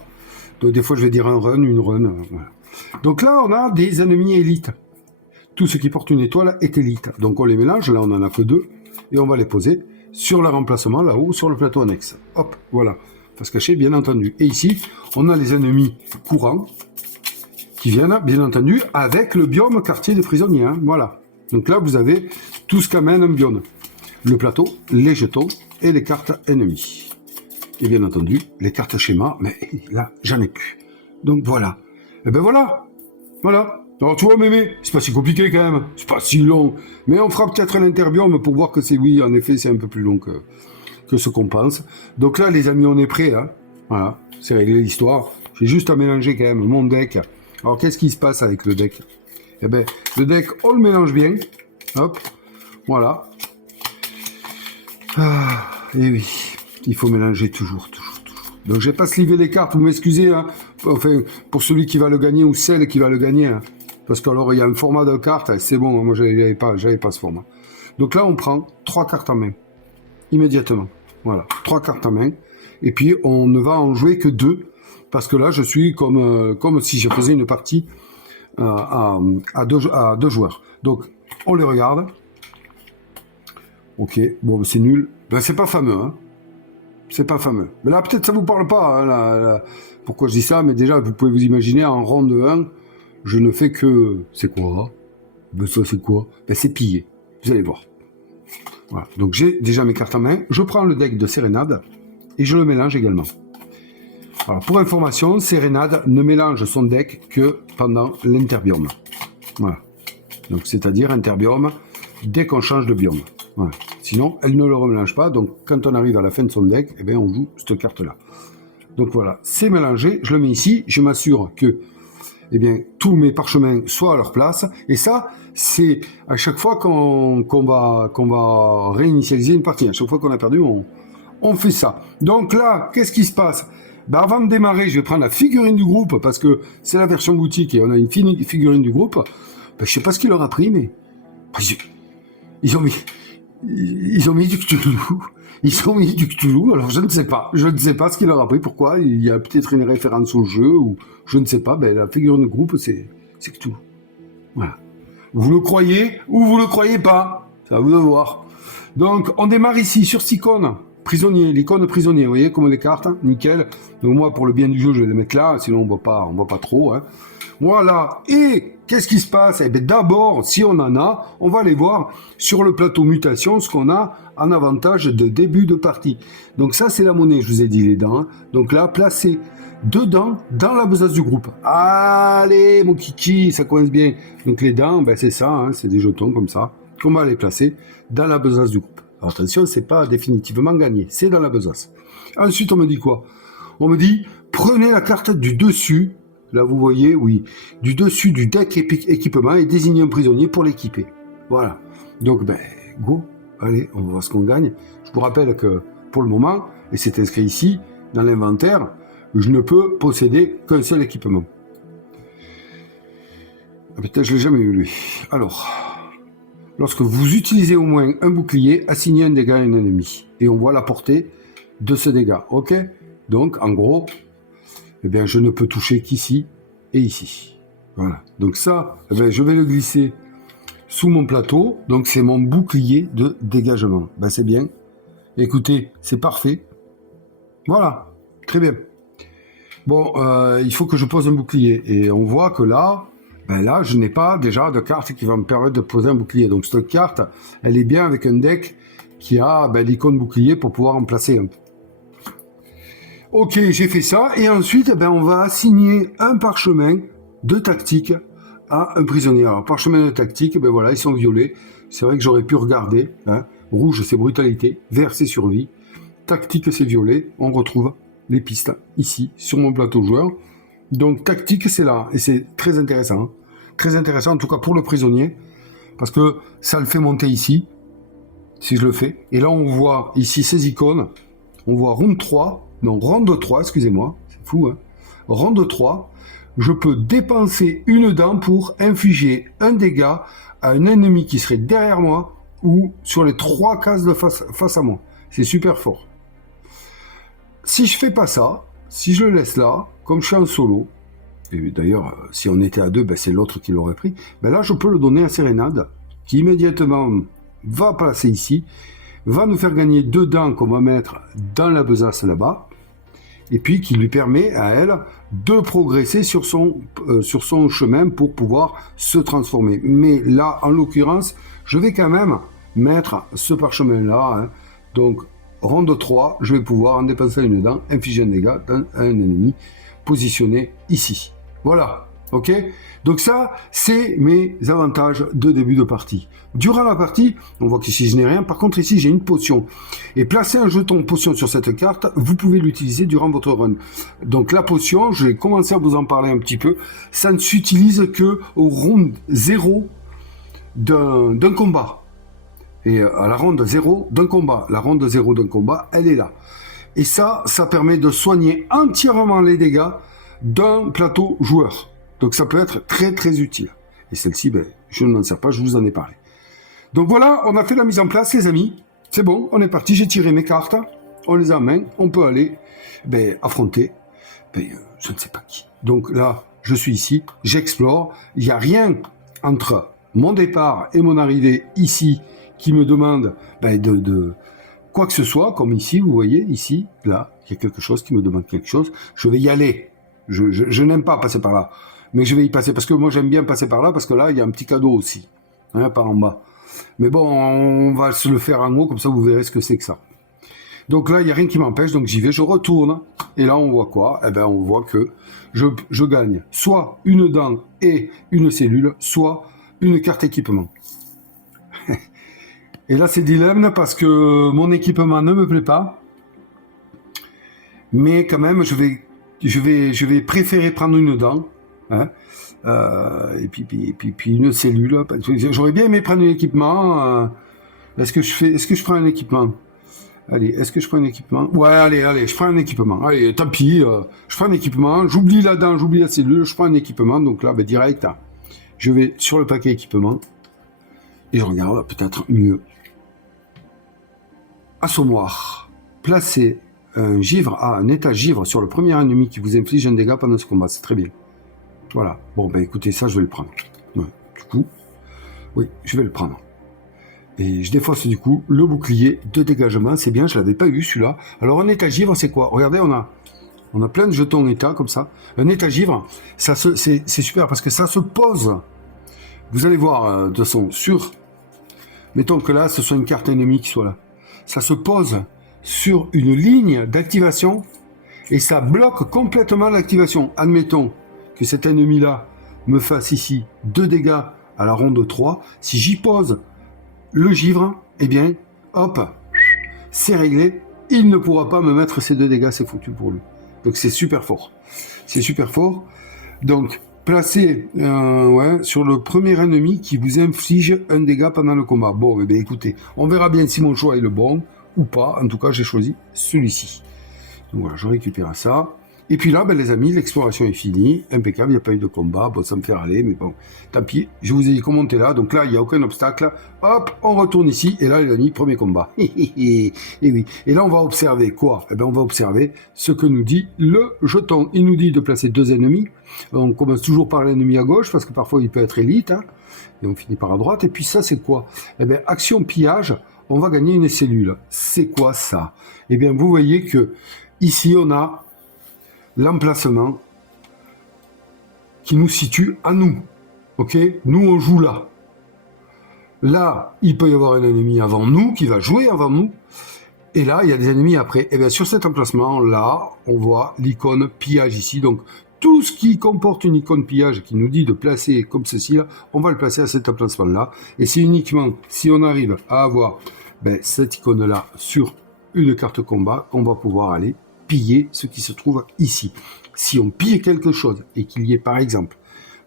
Donc, des fois, je vais dire un run, une run. Voilà. Donc là, on a des ennemis élites. Tout ce qui porte une étoile est élite. Donc, on les mélange. Là, on en a que 2. Et on va les poser sur le remplacement, là-haut, sur le plateau annexe. Hop, voilà. Face cachée, bien entendu. Et ici, on a les ennemis courants qui viennent, bien entendu, avec le biome quartier des prisonniers. Hein. Voilà. Donc là, vous avez tout ce qu'amène un biome. Le plateau, les jetons et les cartes ennemies. Et bien entendu, les cartes schéma, mais là, j'en ai plus. Donc voilà. Et ben voilà. Voilà. Alors tu vois, mémé, c'est pas si compliqué quand même. C'est pas si long. Mais on fera peut-être l'interbiome pour voir que c'est, oui, en effet, c'est un peu plus long que ce qu'on pense. Donc là, les amis, on est prêts. Hein. Voilà. C'est réglé l'histoire. J'ai juste à mélanger quand même mon deck. Alors qu'est-ce qui se passe avec le deck? Eh ben, le deck, on le mélange bien. Hop. Voilà. Ah, et oui, il faut mélanger toujours. Donc je vais pas sliver les cartes, vous m'excusez, hein, enfin, pour celui qui va le gagner ou celle qui va le gagner, hein, parce qu'alors il y a un format de carte, c'est bon, moi j'avais pas ce format. Donc là on prend 3 cartes en main, immédiatement, voilà, 3 cartes en main, et puis on ne va en jouer que 2, parce que là je suis comme si je faisais une partie à 2 joueurs. Donc on les regarde. Ok, bon, c'est nul. Ben, c'est pas fameux, hein. C'est pas fameux. Mais là, peut-être ça vous parle pas, hein, là. Pourquoi je dis ça, mais déjà, vous pouvez vous imaginer, en ronde 1, je ne fais que... C'est quoi? Ben, ça, c'est quoi? Ben, c'est piller. Vous allez voir. Voilà. Donc, j'ai déjà mes cartes en main. Je prends le deck de Sérénade et je le mélange également. Alors, pour information, Sérénade ne mélange son deck que pendant l'interbiome. Voilà. Donc, c'est-à-dire interbiome dès qu'on change de biome. Voilà. Sinon, elle ne le remélange pas. Donc, quand on arrive à la fin de son deck, eh bien, on joue cette carte-là. Donc voilà, c'est mélangé. Je le mets ici. Je m'assure que eh bien, tous mes parchemins soient à leur place. Et ça, c'est à chaque fois qu'on va réinitialiser une partie. À chaque fois qu'on a perdu, on fait ça. Donc là, qu'est-ce qui se passe? Ben, avant de démarrer, je vais prendre la figurine du groupe parce que c'est la version boutique et on a une figurine du groupe. Ben, je sais pas ce qu'il leur a pris, mais ils ont mis du Cthulhu. Ils ont mis du Cthulhu, alors je ne sais pas. Je ne sais pas ce qu'il leur a pris, pourquoi. Il y a peut-être une référence au jeu, ou je ne sais pas. Ben, la figurine de groupe, c'est Cthulhu. Voilà. Vous le croyez, ou vous le croyez pas. C'est à vous de voir. Donc, on démarre ici, sur cette icône. Prisonnier, l'icône prisonnier, vous voyez, comme les cartes, hein, nickel. Donc moi, pour le bien du jeu, je vais les mettre là, sinon on voit pas trop. Hein. Voilà. Et qu'est-ce qui se passe? Eh bien, d'abord, si on en a, on va aller voir sur le plateau mutation ce qu'on a en avantage de début de partie. Donc ça, c'est la monnaie, je vous ai dit, les dents. Hein. Donc là, placez dedans, dans la besace du groupe. Allez, mon kiki, ça coince bien. Donc les dents, ben, c'est ça, hein, c'est des jetons comme ça, qu'on va les placer dans la besace du groupe. Alors, attention, c'est pas définitivement gagné, c'est dans la besace. Ensuite, on me dit quoi? On me dit, prenez la carte du dessus. Là, vous voyez, oui, du dessus du deck équipement et désignez un prisonnier pour l'équiper. Voilà. Donc, ben, go. Allez, on va voir ce qu'on gagne. Je vous rappelle que, pour le moment, et c'est inscrit ici, dans l'inventaire, je ne peux posséder qu'un seul équipement. Peut-être je ne l'ai jamais eu, lui. Alors, lorsque vous utilisez au moins un bouclier, assignez un dégât à un ennemi. Et on voit la portée de ce dégât. OK? Donc, en gros... eh bien, je ne peux toucher qu'ici et ici. Voilà. Donc ça, eh bien, je vais le glisser sous mon plateau, donc c'est mon bouclier de dégagement. Ben, c'est bien. Écoutez, c'est parfait. Voilà, très bien. Bon, il faut que je pose un bouclier. Et on voit que là, ben là, je n'ai pas déjà de carte qui va me permettre de poser un bouclier. Donc cette carte, elle est bien avec un deck qui a l'icône bouclier pour pouvoir en placer un. Ok, j'ai fait ça. Et ensuite, on va assigner un parchemin de tactique à un prisonnier. Alors, parchemin de tactique, voilà, ils sont violets. C'est vrai que j'aurais pu regarder. Hein. Rouge, c'est brutalité. Vert, c'est survie. Tactique, c'est violet. On retrouve les pistes ici, sur mon plateau joueur. Donc, tactique, c'est là. Et c'est très intéressant. Hein. Très intéressant, en tout cas pour le prisonnier. Parce que ça le fait monter ici. Si je le fais. Et là, on voit ici ces icônes. On voit ronde 3. Non, ronde 3, excusez-moi. C'est fou, hein. Ronde 3. Je peux dépenser une dent pour infliger un dégât à un ennemi qui serait derrière moi ou sur les 3 cases de face à moi. C'est super fort. Si je fais pas ça, si je le laisse là, comme je suis en solo, et d'ailleurs, si on était à 2, c'est l'autre qui l'aurait pris, là, je peux le donner à Sérénade, qui immédiatement va placer ici, va nous faire gagner 2 dents qu'on va mettre dans la besace là-bas, et puis qui lui permet à elle de progresser sur son chemin pour pouvoir se transformer. Mais là, en l'occurrence, je vais quand même mettre ce parchemin-là. Hein. Donc, ronde 3, je vais pouvoir en dépenser une dent, infliger un dégât à un ennemi positionné ici. Voilà, ok? Donc ça, c'est mes avantages de début de partie. Durant la partie, on voit qu'ici je n'ai rien. Par contre, ici, j'ai une potion. Et placer un jeton potion sur cette carte, vous pouvez l'utiliser durant votre run. Donc la potion, je vais commencer à vous en parler un petit peu. Ça ne s'utilise que au round 0 d'un combat. Et à la ronde 0 d'un combat. La ronde 0 d'un combat, elle est là. Et ça permet de soigner entièrement les dégâts d'un plateau joueur. Donc ça peut être très très utile. Et celle-ci, je ne m'en sers pas, je vous en ai parlé. Donc voilà, on a fait la mise en place, les amis. C'est bon, on est parti, j'ai tiré mes cartes. On les a en main, on peut aller affronter, je ne sais pas qui. Donc là, je suis ici, j'explore. Il n'y a rien entre mon départ et mon arrivée ici qui me demande de quoi que ce soit, comme ici, vous voyez, ici, là, il y a quelque chose qui me demande quelque chose. Je vais y aller. Je n'aime pas passer par là. Mais je vais y passer, parce que moi j'aime bien passer par là, parce que là, il y a un petit cadeau aussi, hein, par en bas. Mais bon, on va se le faire en haut, comme ça vous verrez ce que c'est que ça. Donc là, il n'y a rien qui m'empêche, donc j'y vais, je retourne, et là on voit quoi? On voit que je gagne soit une dent et une cellule, soit une carte équipement. Et là c'est dilemme, parce que mon équipement ne me plaît pas, mais quand même, je vais préférer prendre une dent, hein, et puis une cellule. J'aurais bien aimé prendre un équipement. Est-ce que je prends un équipement? Allez, est-ce que je prends un équipement? Ouais, allez, je prends un équipement. Allez, tant pis, je prends un équipement. J'oublie la dent, j'oublie la cellule, je prends un équipement. Donc là, direct, je vais sur le paquet équipement et je regarde peut-être mieux. Assommoir. Placez un état givre sur le premier ennemi qui vous inflige un dégât pendant ce combat. C'est très bien. Voilà. Bon, écoutez, ça, je vais le prendre. Ouais. Du coup, oui, je vais le prendre. Et je défausse, du coup, le bouclier de dégagement. C'est bien, je ne l'avais pas eu, celui-là. Alors, un état givre, c'est quoi? Regardez, on a plein de jetons état, comme ça. Un état givre, c'est super, parce que ça se pose. Vous allez voir, de toute façon, mettons que là, ce soit une carte ennemie qui soit là. Ça se pose sur une ligne d'activation et ça bloque complètement l'activation. Admettons que cet ennemi-là me fasse ici 2 dégâts à la ronde 3. Si j'y pose le givre, hop, c'est réglé. Il ne pourra pas me mettre ces 2 dégâts, c'est foutu pour lui. Donc c'est super fort. C'est super fort. Donc, placez sur le premier ennemi qui vous inflige un dégât pendant le combat. Bon, écoutez, on verra bien si mon choix est le bon ou pas. En tout cas, j'ai choisi celui-ci. Donc voilà, je récupère ça. Et puis là, ben, les amis, l'exploration est finie, impeccable, il n'y a pas eu de combat, bon, ça me fait râler, mais bon, tant pis, je vous ai dit comment t'es là, donc là, il n'y a aucun obstacle, hop, on retourne ici, et là, les amis, premier combat. Et oui, et là, on va observer quoi? Eh ben, on va observer ce que nous dit le jeton. Il nous dit de placer 2 ennemis, on commence toujours par l'ennemi à gauche, parce que parfois, il peut être élite, hein, et on finit par à droite, et puis ça, c'est quoi? Eh bien, action pillage, on va gagner une cellule. C'est quoi ça? Eh bien, vous voyez que ici, on a l'emplacement qui nous situe à nous. Ok? Nous, on joue là. Là, il peut y avoir un ennemi avant nous, qui va jouer avant nous. Et là, il y a des ennemis après. Et bien, sur cet emplacement-là, on voit l'icône pillage ici. Donc, tout ce qui comporte une icône pillage qui nous dit de placer comme ceci, là, on va le placer à cet emplacement-là. Et c'est uniquement si on arrive à avoir cette icône-là sur une carte combat qu'on va pouvoir aller piller ce qui se trouve ici. Si on pille quelque chose et qu'il y ait par exemple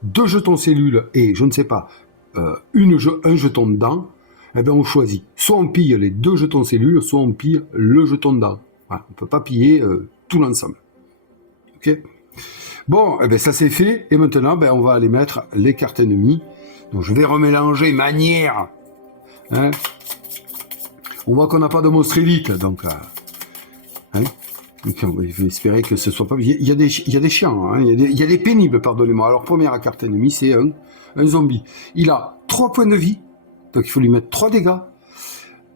2 jetons cellules et je ne sais pas, un jeton dedans, eh bien on choisit. Soit on pille les 2 jetons cellules, soit on pille le jeton dedans. Voilà, on ne peut pas piller tout l'ensemble. Ok? Bon, eh bien ça c'est fait et maintenant on va aller mettre les cartes ennemies. Donc je vais remélanger manière. Hein? On voit qu'on n'a pas de monstre élite, donc... hein? Donc, on va espérer que ce soit pas... Il y a des chiants, hein, il y a des pénibles, pardonnez-moi. Alors, première carte ennemie, c'est un zombie. Il a 3 points de vie, donc il faut lui mettre 3 dégâts.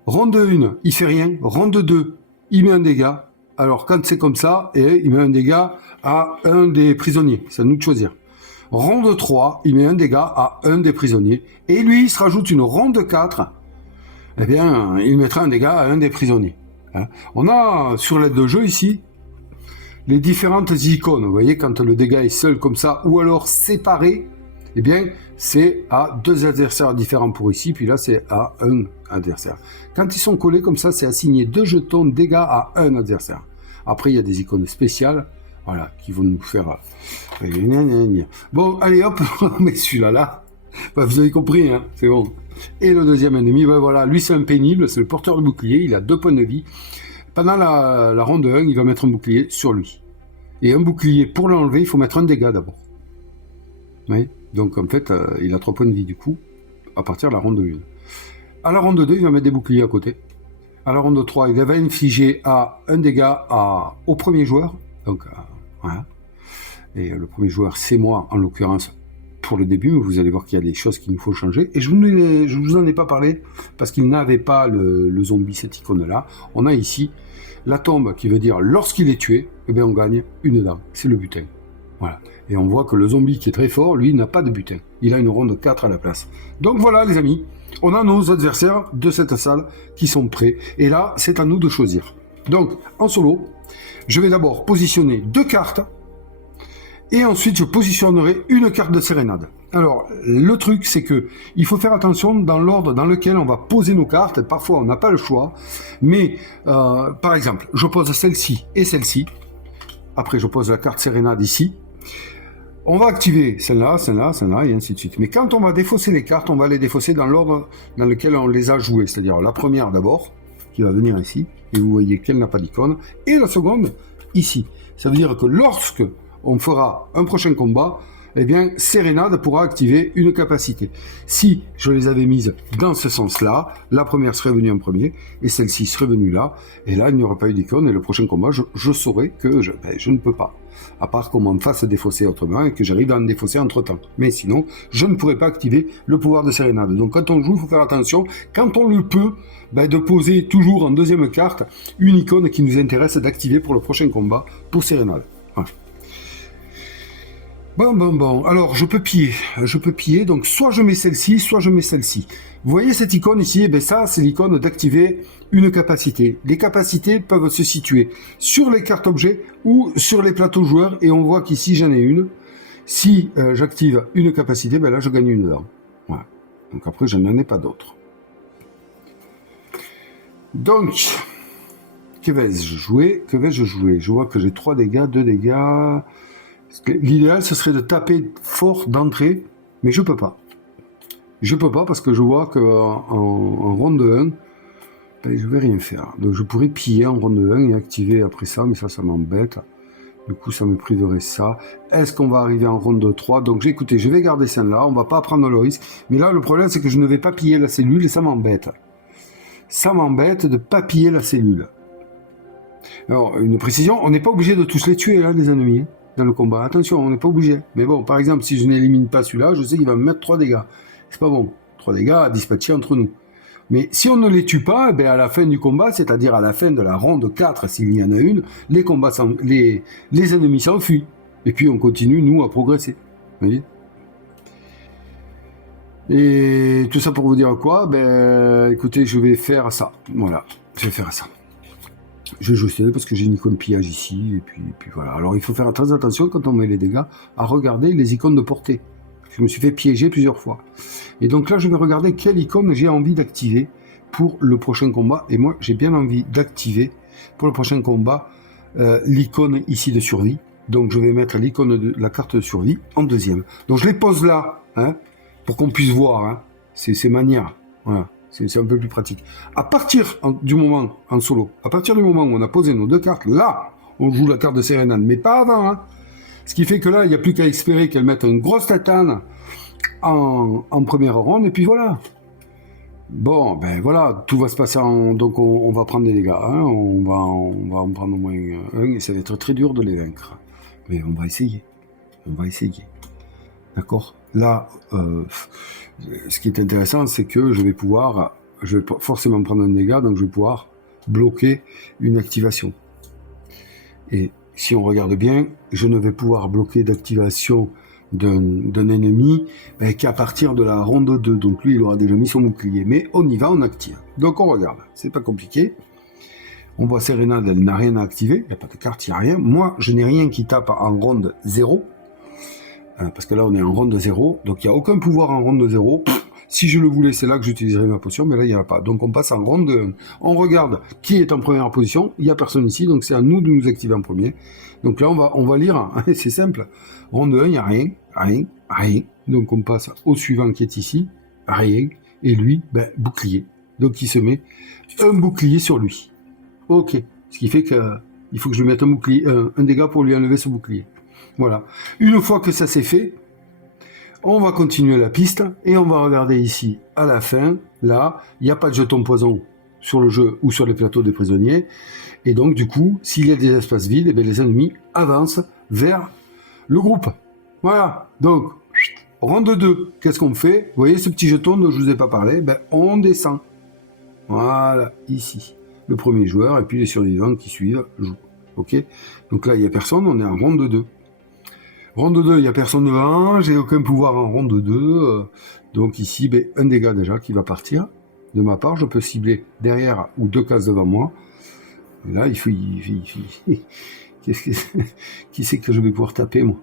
Ronde 1, il fait rien. Ronde 2, il met un dégât. Alors, quand c'est comme ça, il met un dégât à un des prisonniers. C'est à nous de choisir. Ronde 3, il met un dégât à un des prisonniers. Et lui, il se rajoute une ronde 4. Eh bien, il mettra un dégât à un des prisonniers. On a sur l'aide de jeu ici les différentes icônes. Vous voyez, quand le dégât est seul comme ça ou alors séparé, eh bien c'est à 2 adversaires différents pour ici, puis là c'est à un adversaire. Quand ils sont collés comme ça, c'est assigné 2 jetons de dégâts à un adversaire. Après il y a des icônes spéciales, voilà, qui vont nous faire... Bon, allez hop, on met celui-là là. Vous avez compris, hein, c'est bon. Et le deuxième ennemi, voilà, lui c'est un pénible, c'est le porteur de bouclier, il a 2 points de vie. Pendant la ronde 1, il va mettre un bouclier sur lui. Et un bouclier, pour l'enlever, il faut mettre un dégât d'abord. Oui, donc en fait, il a 3 points de vie du coup, à partir de la ronde 1. À la ronde 2, il va mettre des boucliers à côté. À la ronde 3, il va infliger un dégât au premier joueur. Donc, voilà. Et le premier joueur, c'est moi, en l'occurrence, pour le début, mais vous allez voir qu'il y a des choses qu'il nous faut changer. Et je vous en ai pas parlé, parce qu'il n'avait pas le zombie, cette icône-là. On a ici la tombe, qui veut dire, lorsqu'il est tué, eh bien, on gagne une dent. C'est le butin. Voilà. Et on voit que le zombie qui est très fort, lui, n'a pas de butin. Il a une ronde 4 à la place. Donc voilà, les amis, on a nos adversaires de cette salle qui sont prêts. Et là, c'est à nous de choisir. Donc, en solo, je vais d'abord positionner 2 cartes. Et ensuite, je positionnerai une carte de sérénade. Alors, le truc, c'est que il faut faire attention dans l'ordre dans lequel on va poser nos cartes. Parfois, on n'a pas le choix. Mais, par exemple, je pose celle-ci et celle-ci. Après, je pose la carte sérénade ici. On va activer celle-là, celle-là, celle-là, et ainsi de suite. Mais quand on va défausser les cartes, on va les défausser dans l'ordre dans lequel on les a jouées. C'est-à-dire la première d'abord, qui va venir ici. Et vous voyez qu'elle n'a pas d'icône. Et la seconde, ici. Ça veut dire que lorsque on fera un prochain combat, eh bien, Sérénade pourra activer une capacité. Si je les avais mises dans ce sens-là, la première serait venue en premier, et celle-ci serait venue là, et là, il n'y aurait pas eu d'icône, et le prochain combat, je saurais que je ne peux pas. À part qu'on m'en fasse défausser autrement, et que j'arrive à en défausser entre-temps. Mais sinon, je ne pourrais pas activer le pouvoir de Sérénade. Donc quand on joue, il faut faire attention, quand on le peut, de poser toujours en deuxième carte une icône qui nous intéresse d'activer pour le prochain combat, pour Sérénade. Voilà. Bon, alors je peux piller, donc soit je mets celle-ci, soit je mets celle-ci. Vous voyez cette icône ici, ça c'est l'icône d'activer une capacité. Les capacités peuvent se situer sur les cartes objets ou sur les plateaux joueurs, et on voit qu'ici j'en ai une. Si j'active une capacité, là je gagne une dent. Voilà. Donc après je n'en ai pas d'autres. Donc, que vais-je jouer? Je vois que j'ai 3 dégâts, 2 dégâts... L'idéal, ce serait de taper fort d'entrée, mais je peux pas. Je peux pas parce que je vois qu'en ronde 1, je vais rien faire. Donc je pourrais piller en ronde 1 et activer après ça, mais ça m'embête. Du coup, ça me priverait ça. Est-ce qu'on va arriver en ronde 3? Donc, écoutez, je vais garder celle-là. On va pas prendre le risque. Mais là, le problème, c'est que je ne vais pas piller la cellule et ça m'embête. Ça m'embête de pas piller la cellule. Alors, une précision, on n'est pas obligé de tous les tuer, hein, les ennemis, hein, dans le combat. Attention, on n'est pas obligé. Mais bon, par exemple, si je n'élimine pas celui-là, je sais qu'il va me mettre 3 dégâts. C'est pas bon. 3 dégâts à dispatcher entre nous. Mais si on ne les tue pas, ben à la fin du combat, c'est-à-dire à la fin de la ronde 4, s'il y en a une, les ennemis s'enfuient. Et puis on continue, nous, à progresser. Vous voyez ? Et tout ça pour vous dire quoi? Ben, écoutez, je vais faire ça. Voilà, je vais faire ça. Je joue seul parce que j'ai une icône pillage ici, et puis voilà. Alors il faut faire très attention quand on met les dégâts à regarder les icônes de portée. Je me suis fait piéger plusieurs fois. Et donc là, je vais regarder quelle icône j'ai envie d'activer pour le prochain combat. Et moi, j'ai bien envie d'activer pour le prochain combat l'icône ici de survie. Donc je vais mettre l'icône de la carte de survie en deuxième. Donc je les pose là, hein, pour qu'on puisse voir. Hein. C'est manière. Voilà. C'est un peu plus pratique. À partir du moment, en solo, à partir du moment où on a posé nos 2 cartes, là, on joue la carte de Sérénade, mais pas avant. Hein. Ce qui fait que là, il n'y a plus qu'à espérer qu'elle mette une grosse tatane en première ronde, et puis voilà. Bon, ben voilà, tout va se passer donc on va prendre des dégâts, hein, on va en prendre au moins un, et ça va être très dur de les vaincre. Mais on va essayer. D'accord ? Là, ce qui est intéressant, c'est que je vais forcément prendre un dégât, donc je vais pouvoir bloquer une activation. Et si on regarde bien, je ne vais pouvoir bloquer d'activation d'un ennemi qu'à partir de la ronde 2. Donc lui, il aura déjà mis son bouclier. Mais on y va, on active. Donc on regarde. C'est pas compliqué. On voit Sérénade, elle n'a rien à activer. Il n'y a pas de carte, il n'y a rien. Moi, je n'ai rien qui tape en ronde 0. Parce que là, on est en ronde 0. Donc il n'y a aucun pouvoir en ronde 0. Si je le voulais, c'est là que j'utiliserais ma potion, mais là, il n'y en a pas. Donc on passe en ronde 1. On regarde qui est en première position. Il n'y a personne ici, donc c'est à nous de nous activer en premier. Donc là, on va lire. C'est simple. Ronde 1, il n'y a rien. Donc on passe au suivant qui est ici. Rien. Et lui, ben, bouclier. Donc il se met un bouclier sur lui. Ok. Ce qui fait qu'il faut que je lui mette un bouclier, un dégât pour lui enlever ce bouclier. Voilà. Une fois que ça c'est fait, on va continuer la piste et on va regarder ici à la fin. Là, il n'y a pas de jeton poison sur le jeu ou sur les plateaux des prisonniers. Et donc, du coup, s'il y a des espaces vides, eh bien, les ennemis avancent vers le groupe. Voilà. Donc, ronde 2. Qu'est-ce qu'on fait? Vous voyez ce petit jeton dont je ne vous ai pas parlé? Ben, on descend. Voilà, ici. Le premier joueur et puis les survivants qui suivent jouent. Ok? Donc là, il n'y a personne, on est en ronde 2. Ronde 2, il n'y a personne devant, j'ai aucun pouvoir en ronde 2. Donc ici, ben, un dégât déjà qui va partir. De ma part, je peux cibler derrière ou 2 cases devant moi. Et là, il faut... Qui c'est que je vais pouvoir taper, moi?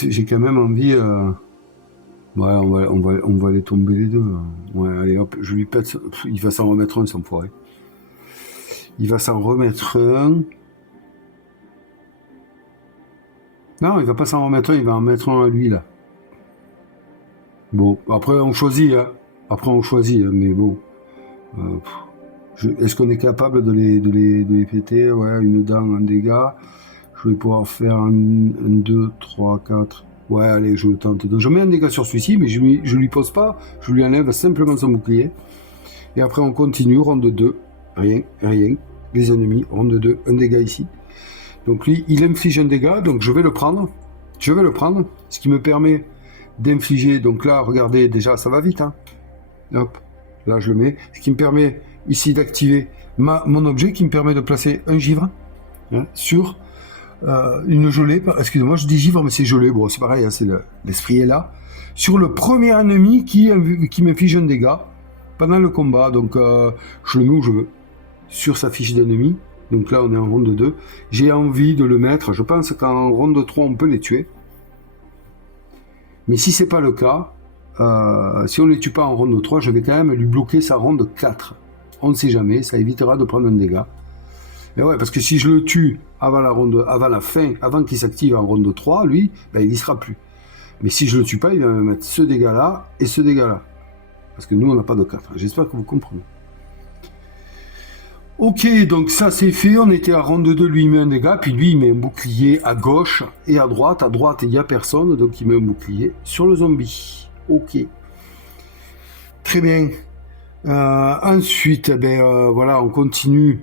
J'ai quand même envie... Ouais, on va les tomber les deux. Ouais, allez, hop, je lui pète... Il va s'en remettre un, sans foirer. Il va s'en remettre un... Non, il va pas s'en remettre un, il va en mettre un à lui, là. Bon, après on choisit, hein. Mais bon. Est-ce qu'on est capable de les péter? Ouais, une dent, un dégât. Je vais pouvoir faire un 2, 3, 4. Ouais, allez, je le tente. Donc je mets un dégât sur celui-ci, mais je lui pose pas. Je lui enlève simplement son bouclier. Et après on continue, ronde 2. Rien. Les ennemis, ronde 2, un dégât ici. Donc lui, il inflige un dégât, donc je vais le prendre. Ce qui me permet d'infliger, donc là, regardez, déjà, ça va vite. Hein. Hop, là, je le mets. Ce qui me permet ici d'activer mon objet, qui me permet de placer un givre sur une gelée. Excusez-moi, je dis givre, mais c'est gelée. Bon, c'est pareil, hein, l'esprit est là. Sur le premier ennemi qui m'inflige un dégât pendant le combat. Donc, je le mets où je veux. Sur sa fiche d'ennemi. Donc là, on est en ronde 2. J'ai envie de le mettre. Je pense qu'en ronde 3, on peut les tuer. Mais si c'est pas le cas, si on ne les tue pas en ronde 3, je vais quand même lui bloquer sa ronde 4. On ne sait jamais, ça évitera de prendre un dégât. Et ouais, parce que si je le tue avant la fin, avant qu'il s'active en ronde 3, lui, ben, il n'y sera plus. Mais si je le tue pas, il va me mettre ce dégât-là et ce dégât-là. Parce que nous, on n'a pas de 4. J'espère que vous comprenez. Ok, donc ça c'est fait, on était à ronde 2, lui il met un dégât, puis lui il met un bouclier à gauche et à droite il n'y a personne, donc il met un bouclier sur le zombie. Ok, très bien. Ensuite, voilà, on continue.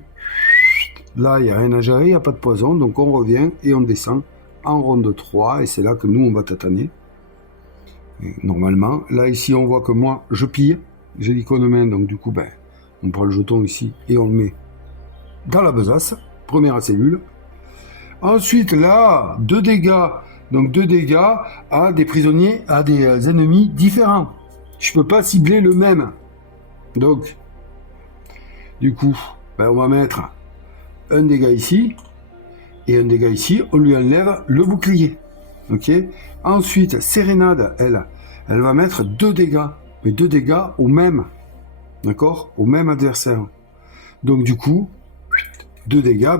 Là, il n'y a rien à gérer, il n'y a pas de poison, donc on revient et on descend en ronde 3, et c'est là que nous, on va tataner. Et normalement, là, ici, on voit que moi, je pille, j'ai l'icône main, donc du coup, on prend le jeton ici et on le met dans la besace, première cellule. Ensuite, là, 2 dégâts, donc 2 dégâts à des prisonniers, à des ennemis différents. Je peux pas cibler le même. Donc, du coup, on va mettre un dégât ici, et un dégât ici, on lui enlève le bouclier. Ok. Ensuite, Sérénade, elle va mettre 2 dégâts, mais 2 dégâts au même, d'accord, au même adversaire. Donc du coup, 2 dégâts,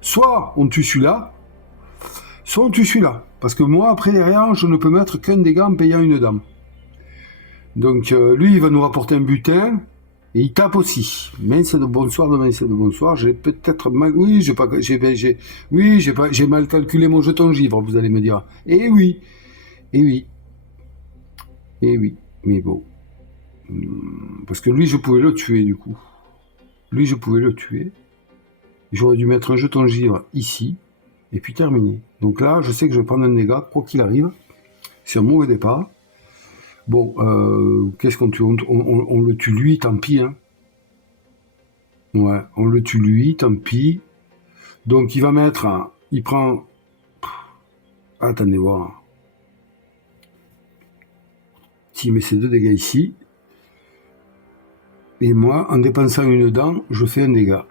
soit on tue celui-là, soit on tue celui-là. Parce que moi, après derrière, je ne peux mettre qu'un dégât en payant une dame. Donc lui, il va nous rapporter un butin. Et il tape aussi. Mais c'est de bonsoir, demain c'est de bonsoir. J'ai peut-être mal. Oui, j'ai mal calculé mon jeton givre, vous allez me dire. Eh oui. Eh oui. Eh oui. Mais bon. Parce que lui, je pouvais le tuer, du coup. Lui, je pouvais le tuer. J'aurais dû mettre un jeton givre ici. Et puis terminer. Donc là, je sais que je vais prendre un dégât, quoi qu'il arrive. C'est un mauvais départ. Bon, qu'est-ce qu'on tue on le tue lui, tant pis. Hein. Ouais, on le tue lui, tant pis. Donc il va mettre, il prend... Attendez voir. S'il met ses 2 dégâts ici, et moi, en dépensant une dent, je fais un dégât.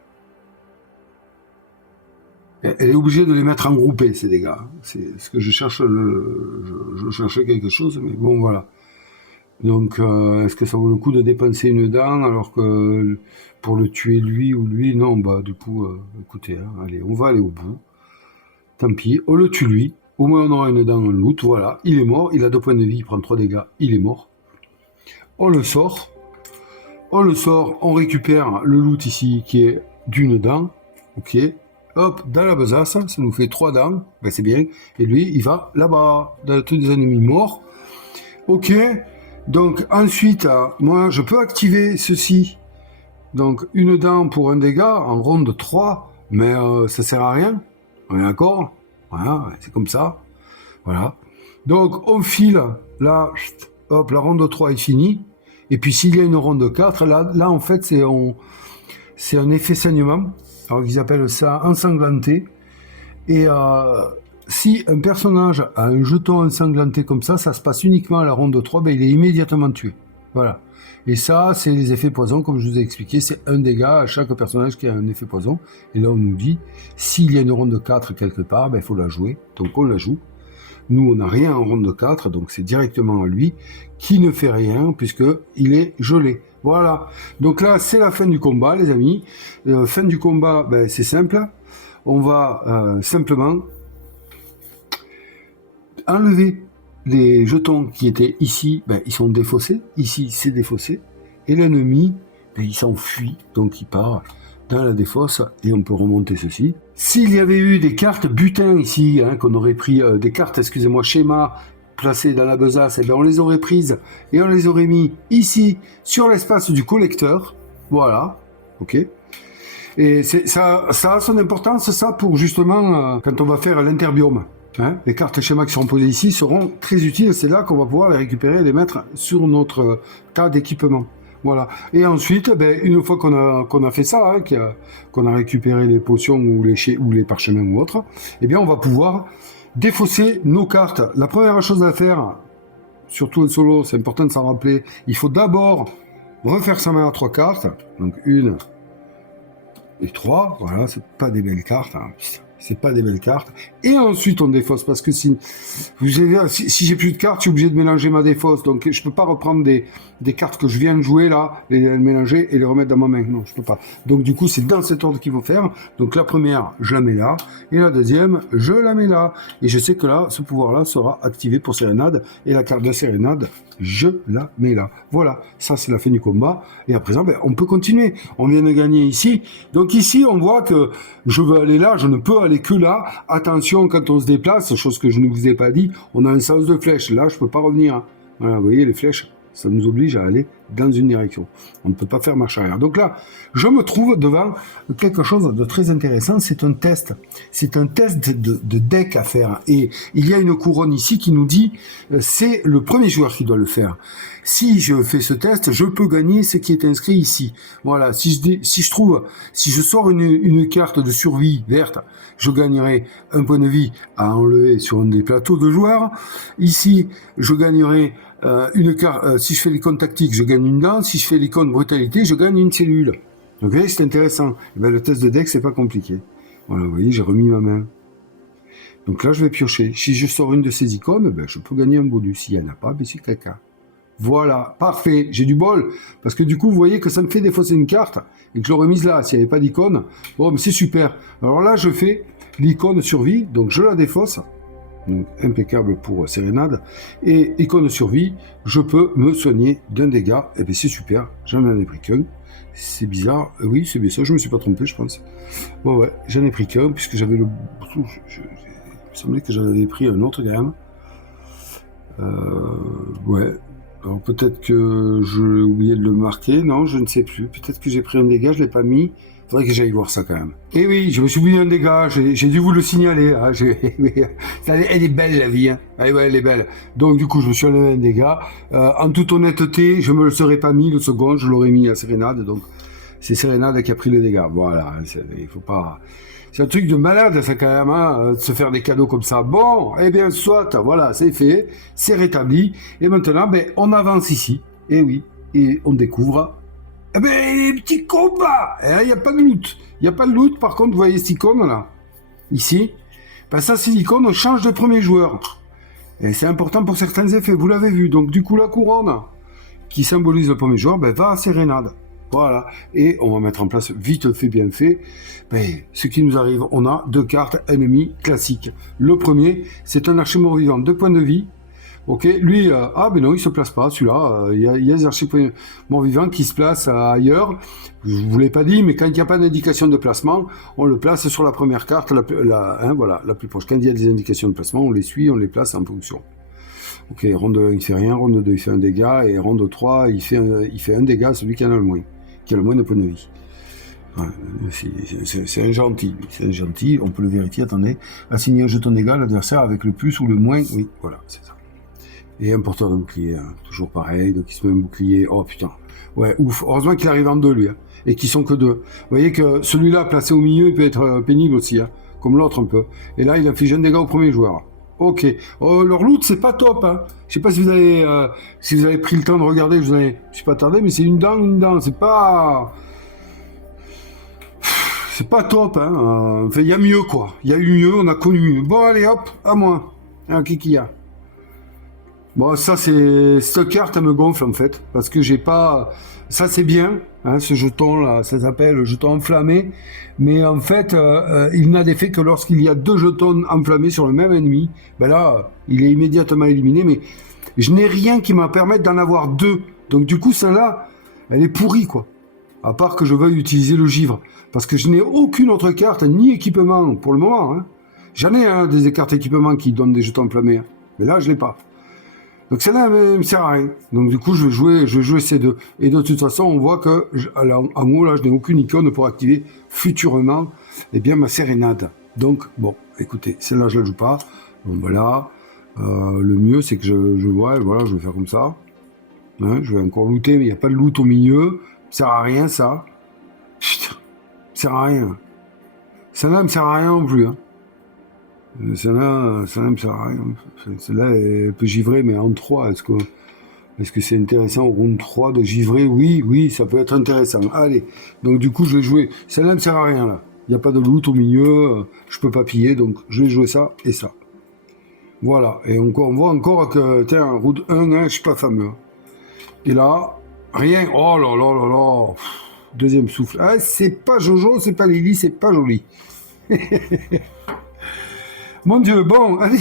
Elle est obligée de les mettre en groupé, ces dégâts. C'est ce que je cherche, je cherchais quelque chose, mais bon, voilà. Donc, est-ce que ça vaut le coup de dépenser une dent alors que pour le tuer lui ou lui, non, du coup, écoutez, allez, on va aller au bout. Tant pis, on le tue lui. Au moins, on aura une dent en loot, voilà. Il est mort, il a 2 points de vie, il prend 3 dégâts, il est mort. On le sort, on récupère le loot ici qui est d'une dent, ok. Hop, dans la besace, ça nous fait 3 dents, c'est bien. Et lui, il va là-bas, dans tous les ennemis morts. Ok, donc ensuite, moi, je peux activer ceci. Donc, une dent pour un dégât en ronde 3, mais ça sert à rien. On est d'accord? Voilà, c'est comme ça. Voilà. Donc, on file, là, hop, la ronde 3 est finie. Et puis, s'il y a une ronde 4, là en fait, c'est un effet saignement. Alors, ils appellent ça ensanglanté. Et si un personnage a un jeton ensanglanté comme ça se passe uniquement à la ronde 3, il est immédiatement tué. Voilà. Et ça, c'est les effets poison, comme je vous ai expliqué, c'est un dégât à chaque personnage qui a un effet poison. Et là, on nous dit, s'il y a une ronde 4 quelque part, il faut la jouer. Donc, on la joue. Nous, on n'a rien en ronde 4, donc c'est directement à lui, qui ne fait rien, puisqu'il est gelé. Voilà. Donc là, c'est la fin du combat, les amis. Fin du combat, c'est simple. On va simplement enlever les jetons qui étaient ici, ils sont défaussés. Ici, c'est défaussé. Et l'ennemi, il s'enfuit, donc il part dans la défausse, et on peut remonter ceci. S'il y avait eu des cartes butin ici, qu'on aurait pris des cartes, schéma, placées dans la besace, on les aurait prises et on les aurait mis ici, sur l'espace du collecteur. Voilà, ok. Et ça a son importance, ça, pour justement, quand on va faire l'interbiome. Les cartes schéma qui seront posées ici seront très utiles, c'est là qu'on va pouvoir les récupérer et les mettre sur notre tas d'équipement. Voilà. Et ensuite, une fois qu'on a fait ça, qu'on a récupéré les potions ou les parchemins ou autres, on va pouvoir défausser nos cartes. La première chose à faire, surtout en solo, c'est important de s'en rappeler, il faut d'abord refaire sa main à 3 cartes. Donc 1 et 3, voilà, c'est pas des belles cartes, c'est pas des belles cartes. Et ensuite, on défausse, parce que si j'ai plus de cartes, je suis obligé de mélanger ma défausse. Donc, je peux pas reprendre des cartes que je viens de jouer là, les mélanger et les remettre dans ma main. Non, je peux pas. Donc, du coup, c'est dans cet ordre qu'il faut faire. Donc, la première, je la mets là. Et la deuxième, je la mets là. Et je sais que là, ce pouvoir-là sera activé pour Sérénade. Et la carte de Sérénade, je la mets là. Voilà, ça c'est la fin du combat. Et à présent, ben, on peut continuer. On vient de gagner ici. Donc ici, on voit que je veux aller là, je ne peux aller que là. Attention, quand on se déplace, chose que je ne vous ai pas dit, on a un sens de flèche. Là, je ne peux pas revenir. Voilà, vous voyez, les flèches, ça nous oblige à aller dans une direction. On ne peut pas faire marche arrière. Donc là, je me trouve devant quelque chose de très intéressant. C'est un test. C'est un test de deck à faire. Et il y a une couronne ici qui nous dit c'est le premier joueur qui doit le faire. Si je fais ce test, je peux gagner ce qui est inscrit ici. Voilà. Si je sors une carte de survie verte, je gagnerai un point de vie à enlever sur un des plateaux de joueurs. Ici, je gagnerai une carte, si je fais l'icône tactique, je gagne une dent. Si je fais l'icône brutalité, je gagne une cellule. Ok, c'est intéressant. Et ben, le test de deck, c'est pas compliqué. Voilà, vous voyez, j'ai remis ma main. Donc là, je vais piocher. Si je sors une de ces icônes, ben, je peux gagner un bonus. S'il n'y en a pas, ben, c'est caca. Voilà, parfait. J'ai du bol. Parce que du coup, vous voyez que ça me fait défausser une carte et que je l'aurais mise là. S'il n'y avait pas d'icône, bon, mais c'est super. Alors là, je fais l'icône survie. Donc, je la défausse. Donc, impeccable pour Sérénade. Et icône survie, je peux me soigner d'un dégât. Et bien c'est super, j'en ai pris qu'un. C'est bizarre, oui c'est bien ça, je me suis pas trompé je pense. Bon ouais, j'en ai pris qu'un puisque j'avais le... Il me semblait que j'en avais pris un autre quand même. Ouais, alors peut-être que j'ai oublié de le marquer, non je ne sais plus. Peut-être que j'ai pris un dégât, je l'ai pas mis. Faudrait que j'aille voir ça quand même. Et oui, je me suis oublié un dégât, j'ai dû vous le signaler. Hein, elle est belle la vie, hein. Ah, ouais, elle est belle. Donc du coup, je me suis enlevé un dégât. En toute honnêteté, je me le serais pas mis le second, je l'aurais mis à Sérénade. Donc c'est Sérénade qui a pris le dégât. Voilà, il faut pas... C'est un truc de malade ça quand même, hein, de se faire des cadeaux comme ça. Bon, eh bien soit, voilà, c'est fait, c'est rétabli. Et maintenant, ben, on avance ici. Et oui, et on découvre... Eh ben, les petits combats. Il n'y a pas de loot. Il n'y a pas de loot. Par contre, vous voyez cette icône là, ici. Ben ça, c'est l'icône, on change de premier joueur. Et c'est important pour certains effets, vous l'avez vu. Donc, du coup, la couronne qui symbolise le premier joueur, ben, va à Sérénade. Voilà. Et on va mettre en place, vite fait, bien fait, ben, ce qui nous arrive. On a 2 cartes ennemies classiques. Le premier, c'est un archer mort-vivant, 2 points de vie. Ok, lui, ah ben non, il se place pas, celui-là. Il y a des archers morts-vivants qui se placent ailleurs. Je vous l'ai pas dit, mais quand il n'y a pas d'indication de placement, on le place sur la première carte, voilà, la plus proche. Quand il y a des indications de placement, on les suit, on les place en fonction. Ok, ronde 1, il fait rien, ronde 2, il fait un dégât, et ronde 3, il fait un dégât, celui qui en a le moins, qui a le moins de points de vie. Ouais, c'est un gentil, on peut le vérifier, attendez. Assigner un jeton dégât à l'adversaire avec le plus ou le moins, oui, voilà, c'est ça. Et un porteur de bouclier, hein. Toujours pareil, donc il se met un bouclier, oh putain, ouais, ouf, heureusement qu'il arrive en 2 lui, hein. Et qu'ils sont que 2. Vous voyez que celui-là, placé au milieu, il peut être pénible aussi, hein. Comme l'autre un peu. Et là, il inflige un dégât au premier joueur. Ok, oh, leur loot, c'est pas top, hein. Je sais pas si vous avez pris le temps de regarder, je suis pas tardé, mais c'est une dent, c'est pas top, hein. Enfin, il y a mieux, quoi. Il y a eu mieux, on a connu mieux. Bon, allez, hop, à moi. Alors, qui y a? Bon, ça, cette carte, elle me gonfle, en fait, parce que j'ai pas... Ça, c'est bien, hein, ce jeton-là, ça s'appelle le jeton enflammé, mais en fait, il n'a d'effet que lorsqu'il y a 2 jetons enflammés sur le même ennemi. Ben là, il est immédiatement éliminé, mais je n'ai rien qui me permette d'en avoir 2. Donc, du coup, celle-là, elle est pourrie, quoi. À part que je veuille utiliser le givre, parce que je n'ai aucune autre carte, ni équipement, pour le moment, hein. J'en ai des cartes équipement qui donnent des jetons enflammés, hein, mais là, je l'ai pas. Donc celle-là, elle me sert à rien. Donc du coup, je vais jouer ces 2. Et de toute façon, on voit que, en haut, là, je n'ai aucune icône pour activer futurement, eh bien, ma Sérénade. Donc, bon, écoutez, celle-là, je la joue pas. Bon, voilà. Le mieux, c'est que je vois, voilà, je vais faire comme ça. Hein, je vais encore looter, mais il n'y a pas de loot au milieu. Ça sert à rien, ça. Putain, ça sert à rien. Celle-là, me sert à rien non plus, hein. Celle-là, me sert à rien. Celle-là, elle peut givrer, mais en 3. Est-ce que c'est intéressant au round 3 de givrer? Oui, ça peut être intéressant. Allez, donc du coup, je vais jouer. Celle-là, me sert à rien, là. Il n'y a pas de loot au milieu, je peux pas piller, donc je vais jouer ça et ça. Voilà, et on voit encore que, tiens, route 1, hein, je suis pas fameux. Et là, rien, oh là là là là, deuxième souffle. Ah, c'est pas Jojo, c'est pas Lily, c'est pas joli. Mon Dieu, bon, allez.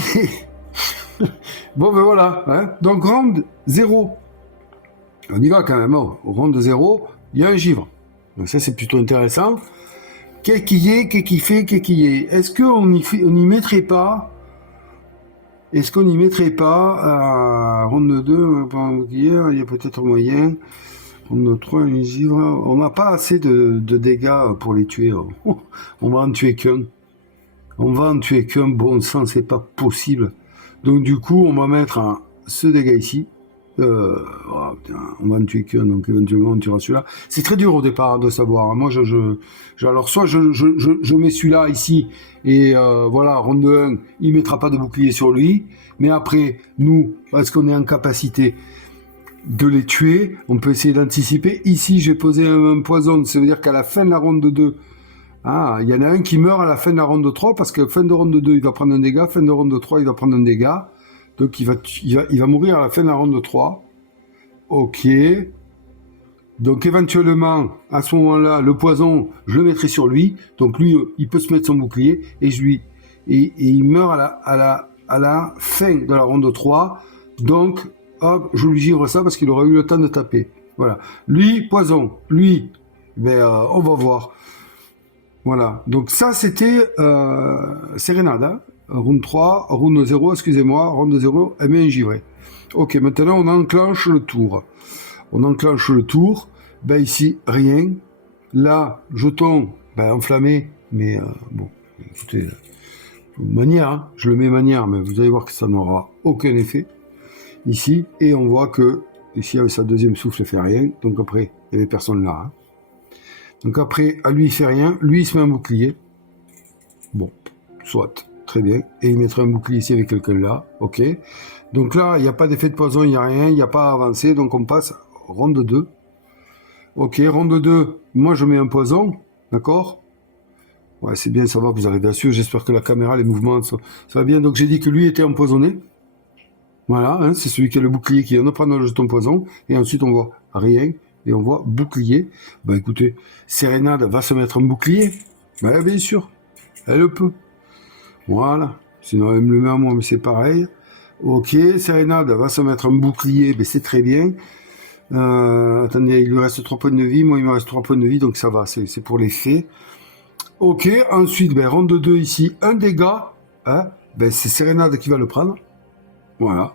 Bon, ben voilà, hein. Donc round 0. On y va quand même, hein. Au round 0, il y a un givre. Donc ça, c'est plutôt intéressant. Qu'est-ce qu'il y est, qu'est-ce qu'il fait, qu'est-ce qu'il y est. Est-ce qu'on n'y mettrait pas à ronde 2, il y a peut-être moyen. Ronde 3, les givres. On n'a pas assez de dégâts pour les tuer. On va en tuer qu'un. Bon sang, c'est pas possible. Donc du coup, on va mettre ce dégât ici. Oh, putain, on va en tuer qu'un, donc éventuellement on tuera celui-là. C'est très dur au départ de savoir. Moi, alors soit je mets celui-là ici, et voilà, ronde 1, il mettra pas de bouclier sur lui. Mais après, nous, est-ce qu'on est en capacité de les tuer? On peut essayer d'anticiper. Ici, j'ai posé un poison, ça veut dire qu'à la fin de la ronde 2, il y en a un qui meurt à la fin de la ronde 3, parce que fin de ronde 2, il va prendre un dégât, fin de ronde 3, il va prendre un dégât. Donc il va mourir à la fin de la ronde 3. Ok. Donc éventuellement, à ce moment-là, le poison, je le mettrai sur lui. Donc lui, il peut se mettre son bouclier. Et il meurt à la fin de la ronde 3. Donc, hop, je lui givre ça parce qu'il aura eu le temps de taper. Voilà. Lui, poison. Lui, on va voir. Voilà. Donc ça, c'était Sérénade. Hein. Round 3, round 0, excusez-moi, round 0, elle met un givré. Ok, maintenant on enclenche le tour. Ici, rien. Là, jeton, enflammé, mais bon, écoutez, manière, hein, je le mets manière, mais vous allez voir que ça n'aura aucun effet. Ici, et on voit que, ici, avec sa deuxième souffle, elle fait rien. Donc après, il n'y avait personne là. Hein. Donc après, à lui, il fait rien. Lui, il se met un bouclier. Bon, soit. Très bien. Et il mettra un bouclier ici avec quelqu'un là. Ok. Donc là, il n'y a pas d'effet de poison, il n'y a rien, il n'y a pas à avancer. Donc on passe ronde 2. Ok, ronde 2. Moi, je mets un poison. D'accord? Ouais, c'est bien, ça va, vous arrivez à suivre. J'espère que la caméra, les mouvements, ça va bien. Donc j'ai dit que lui était empoisonné. Voilà, hein, c'est celui qui a le bouclier qui vient de prendre le jeton poison. Et ensuite, on voit rien. Et on voit bouclier. Écoutez, Sérénade va se mettre un bouclier. Bien sûr. Elle peut. Voilà. Sinon, elle me le met à moi, mais c'est pareil. Ok, Sérénade va se mettre un bouclier, c'est très bien. Attendez, il lui reste 3 points de vie, moi il me reste 3 points de vie, donc ça va, c'est pour les faits. Ok, ensuite, ronde 2 ici, un dégât. Hein, c'est Sérénade qui va le prendre. Voilà.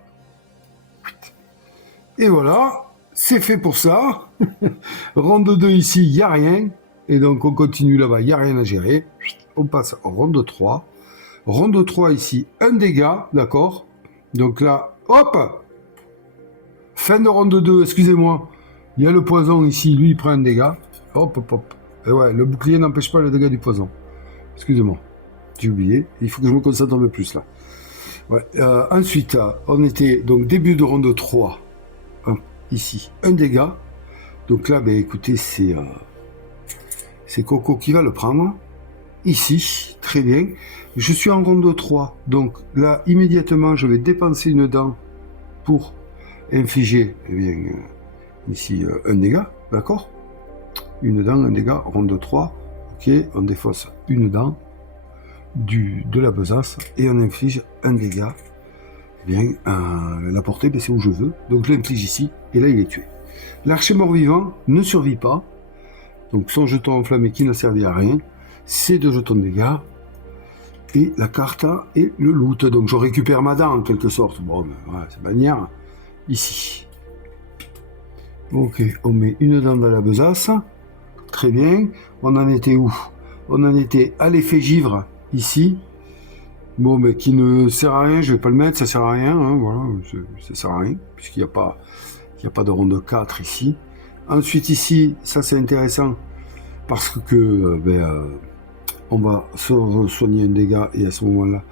Et voilà, c'est fait pour ça. Ronde 2 ici, il n'y a rien. Et donc on continue là-bas, il n'y a rien à gérer. On passe en ronde 3. Ronde 3 ici, un dégât, d'accord. Donc là, hop. Fin de ronde 2, excusez-moi. Il y a le poison ici, lui il prend un dégât. Hop, hop, hop. Et ouais, le bouclier n'empêche pas le dégât du poison. Excusez-moi, j'ai oublié. Il faut que je me concentre un peu plus là. Ouais. Ensuite, on était donc début de ronde 3. Ici, un dégât. Donc là, écoutez, c'est Coco qui va le prendre. Ici, très bien. Je suis en ronde 3. Donc là, immédiatement, je vais dépenser une dent pour infliger, ici, un dégât. D'accord? Une dent, un dégât, ronde 3. Ok, on défausse une dent de la besace et on inflige un dégât. La portée, c'est où je veux. Donc je l'inflige ici et là il est tué. L'archer mort-vivant ne survit pas. Donc son jeton enflammé qui n'a servi à rien. Ces 2 jetons de dégâts. Et la carte et le loot. Donc je récupère ma dent en quelque sorte. Bon, c'est manière. Ici. Ok, on met une dent dans la besace. Très bien. On en était où? On en était à l'effet givre, ici. Bon, mais qui ne sert à rien, je vais pas le mettre, ça sert à rien, hein, voilà, ça sert à rien, puisqu'il n'y a pas de ronde 4 ici. Ensuite, ici, ça c'est intéressant, parce que, on va se soigner un dégât, et à ce moment-là,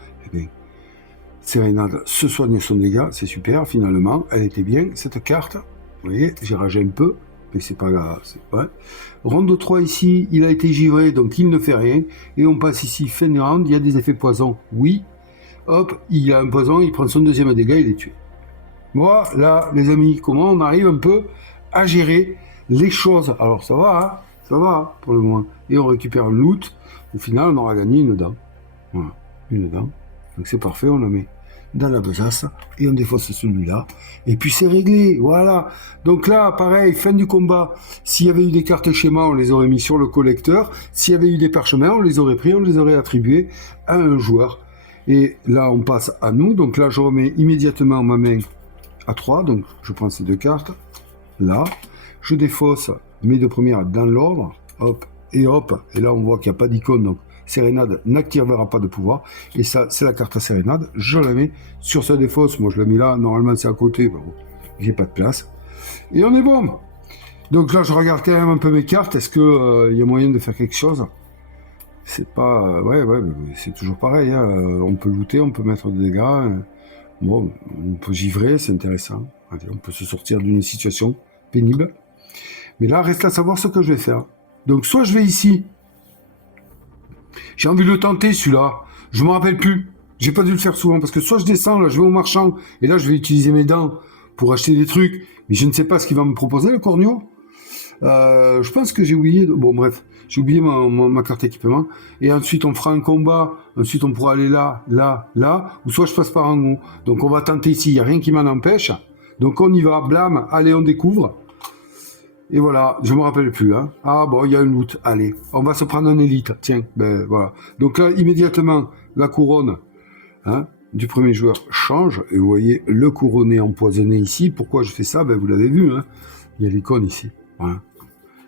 Sérénade se soigne son dégât, c'est super, finalement, elle était bien, cette carte, vous voyez, j'ai ragé un peu, mais c'est pas grave, c'est vrai. Ronde 3 ici, il a été givré, donc il ne fait rien. Et on passe ici, fin de round, il y a des effets poison, oui. Hop, il a un poison, il prend son deuxième dégât, il est tué. Voilà, les amis, comment on arrive un peu à gérer les choses. Alors ça va, pour le moment. Et on récupère un loot. Au final, on aura gagné une dent. Voilà, une dent. Donc c'est parfait, on la met dans la besace et on défausse celui-là. Et puis c'est réglé, voilà. Donc là, pareil, fin du combat. S'il y avait eu des cartes schéma, on les aurait mis sur le collecteur. S'il y avait eu des parchemins, on les aurait pris, on les aurait attribués à un joueur. Et là, on passe à nous. Donc là, je remets immédiatement ma main à 3. Donc je prends ces deux cartes. Là, je défausse mes deux premières dans l'ordre. Hop, et hop. Et là, on voit qu'il n'y a pas d'icône. Donc Sérénade n'activera pas de pouvoir. Et ça, c'est la carte à Sérénade. Je la mets sur sa défausse. Moi, je la mets là. Normalement, c'est à côté. Bon, j'ai pas de place. Et on est bon. Donc là, je regarde quand même un peu mes cartes. Est-ce qu'il y a moyen de faire quelque chose? C'est pas... ouais, c'est toujours pareil. Hein. On peut looter, on peut mettre des dégâts. Bon, on peut givrer, c'est intéressant. Allez, on peut se sortir d'une situation pénible. Mais là, reste à savoir ce que je vais faire. Donc, soit je vais ici. J'ai envie de le tenter, celui-là. Je me rappelle plus. J'ai pas dû le faire souvent. Parce que soit je descends, là, je vais au marchand. Et là, je vais utiliser mes dents pour acheter des trucs. Mais je ne sais pas ce qu'il va me proposer, le corneau. Je pense que j'ai oublié... Bon, bref. J'ai oublié ma carte équipement. Et ensuite, on fera un combat. Ensuite, on pourra aller là. Ou soit je passe par en haut. Donc, on va tenter ici. Il n'y a rien qui m'en empêche. Donc, on y va. Blam. Allez, on découvre. Et voilà. Je me rappelle plus. Hein. Ah, bon, il y a une loot. Allez. On va se prendre un élite. Tiens. Ben, voilà. Donc là, immédiatement, la couronne du premier joueur change. Et vous voyez le couronné empoisonné ici. Pourquoi je fais ça? Ben, vous l'avez vu. Hein. Il y a l'icône ici. Voilà.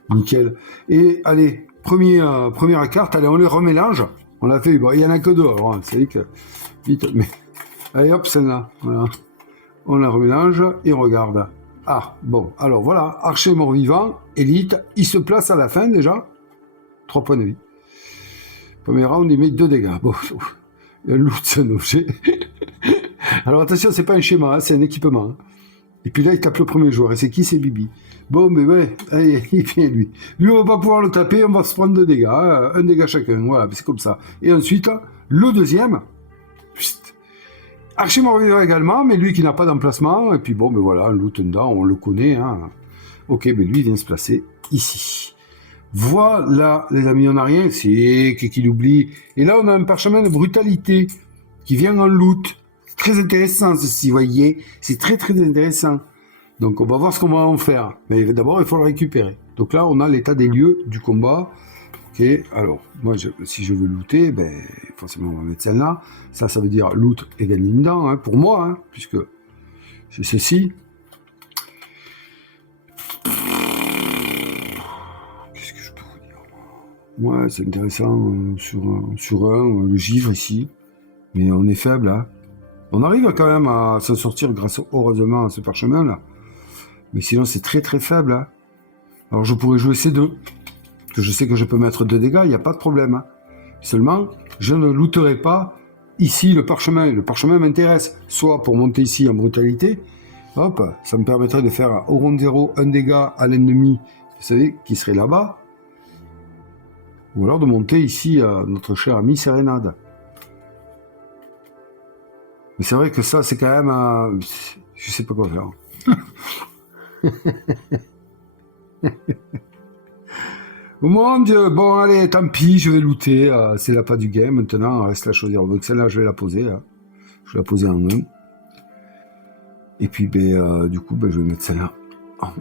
Nickel. Et allez, première carte, allez, on les remélange. On l'a fait, bon, il n'y en a que deux, alors c'est que vite, mais allez hop, celle-là, voilà. On la remélange et on regarde. Ah, bon, alors voilà, archer mort-vivant, élite, il se place à la fin déjà. 3 points de vie. Premier round, il met 2 dégâts. Bon, un loot, c'est un objet. Alors attention, c'est pas un schéma, hein, c'est un équipement. Hein. Et puis là, il tape le premier joueur. Et c'est qui? C'est Bibi. Bon, mais ouais, allez, il vient lui. Lui, on va pas pouvoir le taper, on va se prendre 2 dégâts. Hein, un dégât chacun, voilà, c'est comme ça. Et ensuite, le deuxième, archer mort-vivant également, mais lui qui n'a pas d'emplacement. Et puis bon, mais voilà, un loot dedans, on le connaît. Hein. Ok, mais lui, il vient se placer ici. Voilà, les amis, on n'a rien. C'est qu'il oublie. Et là, on a un parchemin de brutalité qui vient en loot. Très intéressant, ceci, vous voyez. C'est très, très intéressant. Donc, on va voir ce qu'on va en faire. Mais d'abord, il faut le récupérer. Donc là, on a l'état des lieux du combat. Ok, alors, moi, si je veux looter, ben, forcément, on va mettre celle-là. Ça veut dire loot et gagner une dent, hein, pour moi, hein, puisque c'est ceci. Qu'est-ce que je peux vous dire? Ouais, c'est intéressant sur un, le givre ici. Mais on est faible, hein. On arrive quand même à s'en sortir grâce, heureusement, à ce parchemin-là. Mais sinon, c'est très très faible. Hein. Alors, je pourrais jouer ces deux. Parce que je sais que je peux mettre 2 dégâts, il n'y a pas de problème. Hein. Seulement, je ne looterai pas ici le parchemin. Le parchemin m'intéresse. Soit pour monter ici en brutalité. Hop, ça me permettrait de faire au round 0 un dégât à l'ennemi, vous savez, qui serait là-bas. Ou alors de monter ici à notre cher ami Sérénade. Mais c'est vrai que ça, c'est quand même... je sais pas quoi faire. Oh mon Dieu, bon allez, tant pis, je vais looter. C'est la pas du game, maintenant, reste la choisir. Donc celle-là, je vais la poser. Hein. Je vais la poser en 1. Et puis, du coup, je vais mettre celle-là en 2.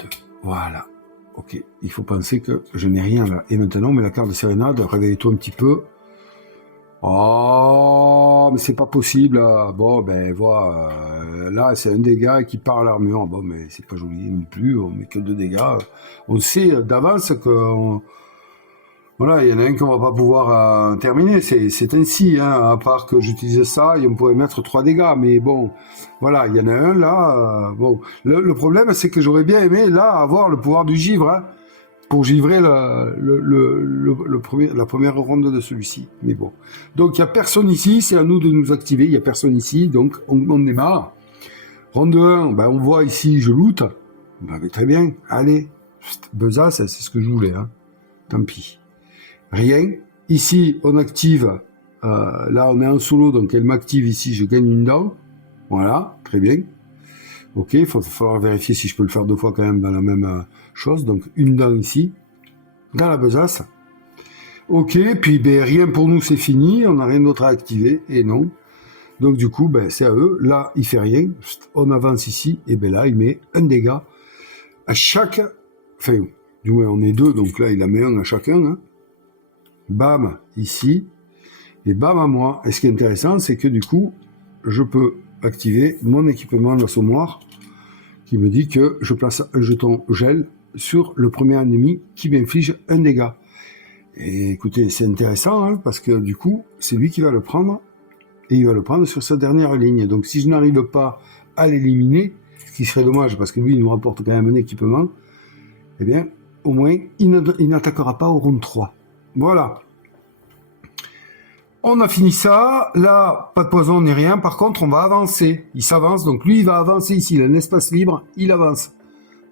Voilà. Ok, il faut penser que je n'ai rien là. Et maintenant, on met la carte de Sérénade, réveille-toi un petit peu. Oh, mais c'est pas possible. Là. Bon, voilà. Là, c'est un dégât qui part à l'armure. Bon, mais c'est pas joli non plus. On met que 2 dégâts. On sait d'avance que... Voilà, il y en a un qu'on va pas pouvoir terminer. C'est ainsi, hein, à part que j'utilise ça et on pourrait mettre 3 dégâts. Mais bon, voilà, il y en a un là. Bon, le problème, c'est que j'aurais bien aimé là avoir le pouvoir du givre. Hein, pour givrer la première ronde de celui-ci. Mais bon. Donc, il n'y a personne ici. C'est à nous de nous activer. Il n'y a personne ici. Donc, on démarre. Ronde 1, on voit ici, je loot. Très bien. Allez. Besace, c'est ce que je voulais, hein. Tant pis. Rien. Ici, on active, là on est en solo, donc elle m'active ici, je gagne une dent. Voilà, très bien. Ok, il va falloir vérifier si je peux le faire 2 fois quand même dans la même chose. Donc une dent ici, dans la besace. Ok, puis ben, rien pour nous, c'est fini, on n'a rien d'autre à activer, et non. Donc du coup, ben, c'est à eux. Là, il fait rien. On avance ici, et ben là, il met un dégât à chaque... Enfin, du moins, on est 2, donc là, il en met un à chacun. Hein. Bam, ici, et bam à moi. Et ce qui est intéressant, c'est que du coup, je peux activer mon équipement d'assommoir qui me dit que je place un jeton gel sur le premier ennemi qui m'inflige un dégât. Et écoutez, c'est intéressant, hein, parce que du coup, c'est lui qui va le prendre, et il va le prendre sur sa dernière ligne. Donc si je n'arrive pas à l'éliminer, ce qui serait dommage, parce que lui, il nous rapporte quand même un équipement, eh bien, au moins, il n'attaquera pas au round 3. Voilà. On a fini ça. Là, pas de poison ni rien. Par contre, on va avancer. Il s'avance. Donc, lui, il va avancer ici. Il a un espace libre. Il avance.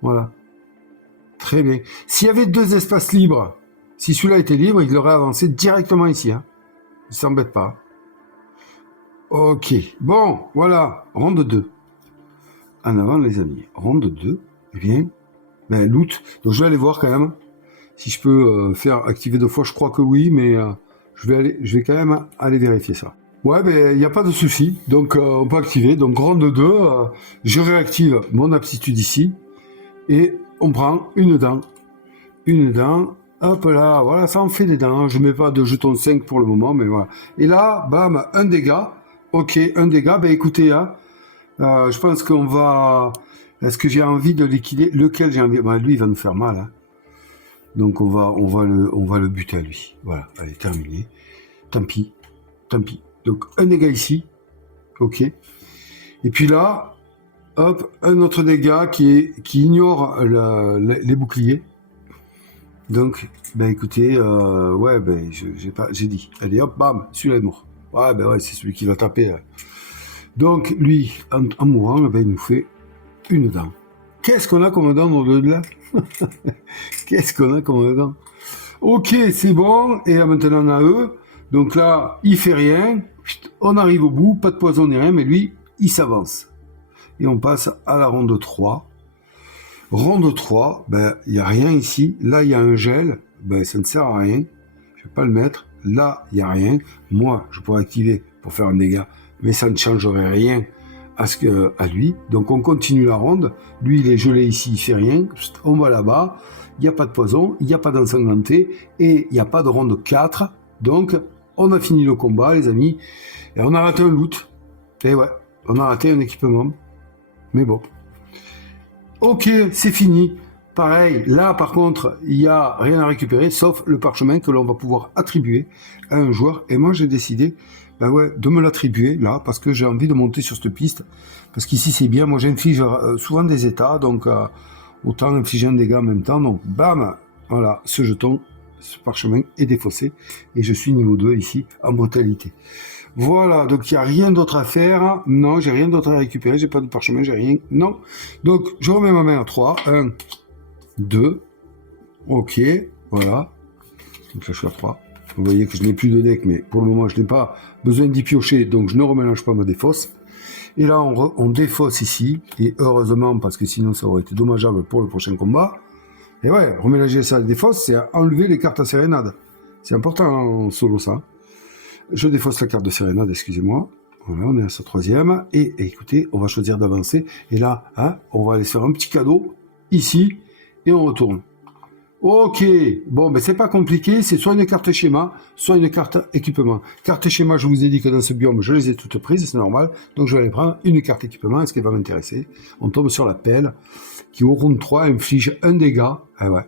Voilà. Très bien. S'il y avait 2 espaces libres, si celui-là était libre, il aurait avancé directement ici. Hein. Il ne s'embête pas. Ok. Bon, voilà. Ronde 2. En avant, les amis. Ronde 2. Eh bien, ben, loot. Donc, je vais aller voir quand même. Si je peux faire activer 2 fois, je crois que oui, mais je vais quand même aller vérifier ça. Ouais, ben il n'y a pas de souci. Donc on peut activer. Donc ronde 2, je réactive mon aptitude ici et on prend une dent. Une dent. Hop là, voilà, ça en fait des dents. Je mets pas de jeton 5 pour le moment, mais voilà. Et là, bam, un dégât. Ok, un dégât. Ben écoutez, hein, je pense qu'on va... Est-ce que j'ai envie de liquider? Lequel j'ai envie? Ben, lui, il va nous faire mal, hein. Donc on va le buter à lui. Voilà, allez, terminé. Tant pis, tant pis. Donc un dégât ici, ok. Et puis là, hop, un autre dégât qui ignore les boucliers. Donc, ben écoutez, ouais, ben j'ai dit. Allez, hop, bam, celui-là est mort. Ouais, ben ouais, c'est celui qui va taper. Donc lui, en mourant, ben, il nous fait une dent. Qu'est-ce qu'on a comme dent dans le de là? Qu'est-ce qu'on a comme dent? Ok, c'est bon. Et là, maintenant, on a eux. Donc là, il fait rien. On arrive au bout. Pas de poison ni rien. Mais lui, il s'avance. Et on passe à la ronde 3. Ronde 3, ben, il n'y a rien ici. Là, il y a un gel. Ben, ça ne sert à rien. Je ne vais pas le mettre. Là, il n'y a rien. Moi, je pourrais activer pour faire un dégât. Mais ça ne changerait rien à lui. Donc on continue la ronde. Lui, il est gelé ici, il fait rien. On va là-bas. Il n'y a pas de poison, il n'y a pas d'ensanglanté et il n'y a pas de ronde 4. Donc on a fini le combat, les amis. Et on a raté un loot. Et ouais, on a raté un équipement. Mais bon. Ok, c'est fini. Pareil, là par contre, il n'y a rien à récupérer, sauf le parchemin que l'on va pouvoir attribuer à un joueur. Et moi j'ai décidé ben ouais, de me l'attribuer là, parce que j'ai envie de monter sur cette piste. Parce qu'ici c'est bien, moi j'inflige souvent des états, donc autant infliger un dégât en même temps. Donc bam, voilà, ce jeton, ce parchemin est défaussé. Et je suis niveau 2 ici, en brutalité. Voilà, donc il n'y a rien d'autre à faire. Non, j'ai rien d'autre à récupérer, j'ai pas de parchemin, j'ai rien. Non. Donc je remets ma main à 3. 1, 2. Ok, voilà. Donc là je suis à 3. Vous voyez que je n'ai plus de deck, mais pour le moment, je n'ai pas besoin d'y piocher, donc je ne remélange pas ma défausse. Et là, on défausse ici, et heureusement, parce que sinon, ça aurait été dommageable pour le prochain combat. Et ouais, remélanger ça à la défausse, c'est enlever les cartes à sérénade. C'est important en solo, ça. Je défausse la carte de sérénade, excusez-moi. Voilà, on est à sa 3e. Et écoutez, on va choisir d'avancer. Et là, hein, on va aller se faire un petit cadeau, ici, et on retourne. Ok, bon, ben c'est pas compliqué, c'est soit une carte schéma, soit une carte équipement. Carte schéma, je vous ai dit que dans ce biome, je les ai toutes prises, c'est normal, donc je vais aller prendre une carte équipement, est-ce qu'elle va m'intéresser? On tombe sur la pelle, qui au round 3 inflige un dégât, ah ouais,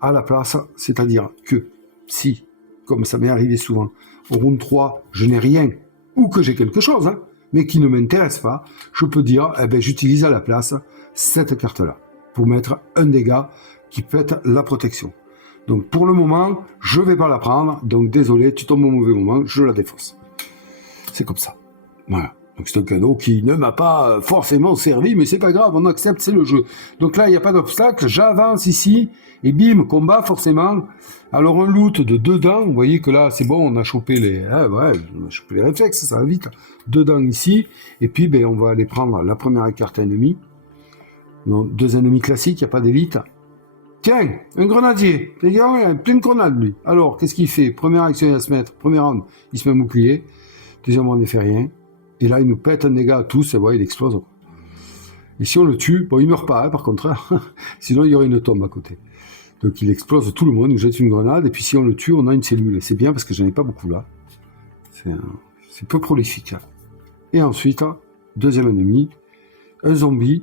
à la place, c'est-à-dire que si, comme ça m'est arrivé souvent, au round 3, je n'ai rien, ou que j'ai quelque chose, hein, mais qui ne m'intéresse pas, je peux dire, eh ben, j'utilise à la place cette carte-là, pour mettre un dégât qui pète la protection. Donc pour le moment, je vais pas la prendre, donc désolé, tu tombes au mauvais moment, je la défausse. C'est comme ça. Voilà. Donc c'est un cadeau qui ne m'a pas forcément servi, mais c'est pas grave, on accepte, c'est le jeu. Donc là, il n'y a pas d'obstacle, j'avance ici, et bim, combat forcément. Alors un loot de 2 dents, vous voyez que là, c'est bon, on a chopé les, on a chopé les réflexes, ça va vite. 2 dents ici, et puis ben, on va aller prendre la première carte ennemie. Donc 2 ennemis classiques, il n'y a pas d'élite. Tiens, un grenadier, les gars, il a plein de grenades lui. Alors, qu'est-ce qu'il fait? Première action, il va se mettre, première round, il se met un bouclier. Deuxième round, il ne fait rien. Et là, il nous pète un dégât à tous, et voilà, il explose. Et si on le tue, bon, il meurt pas, hein, par contre, hein. Sinon, il y aurait une tombe à côté. Donc, il explose tout le monde, il nous jette une grenade, et puis si on le tue, on a une cellule. Et c'est bien, parce que j'en ai pas beaucoup là. C'est peu prolifique, là. Et ensuite, deuxième ennemi, un zombie.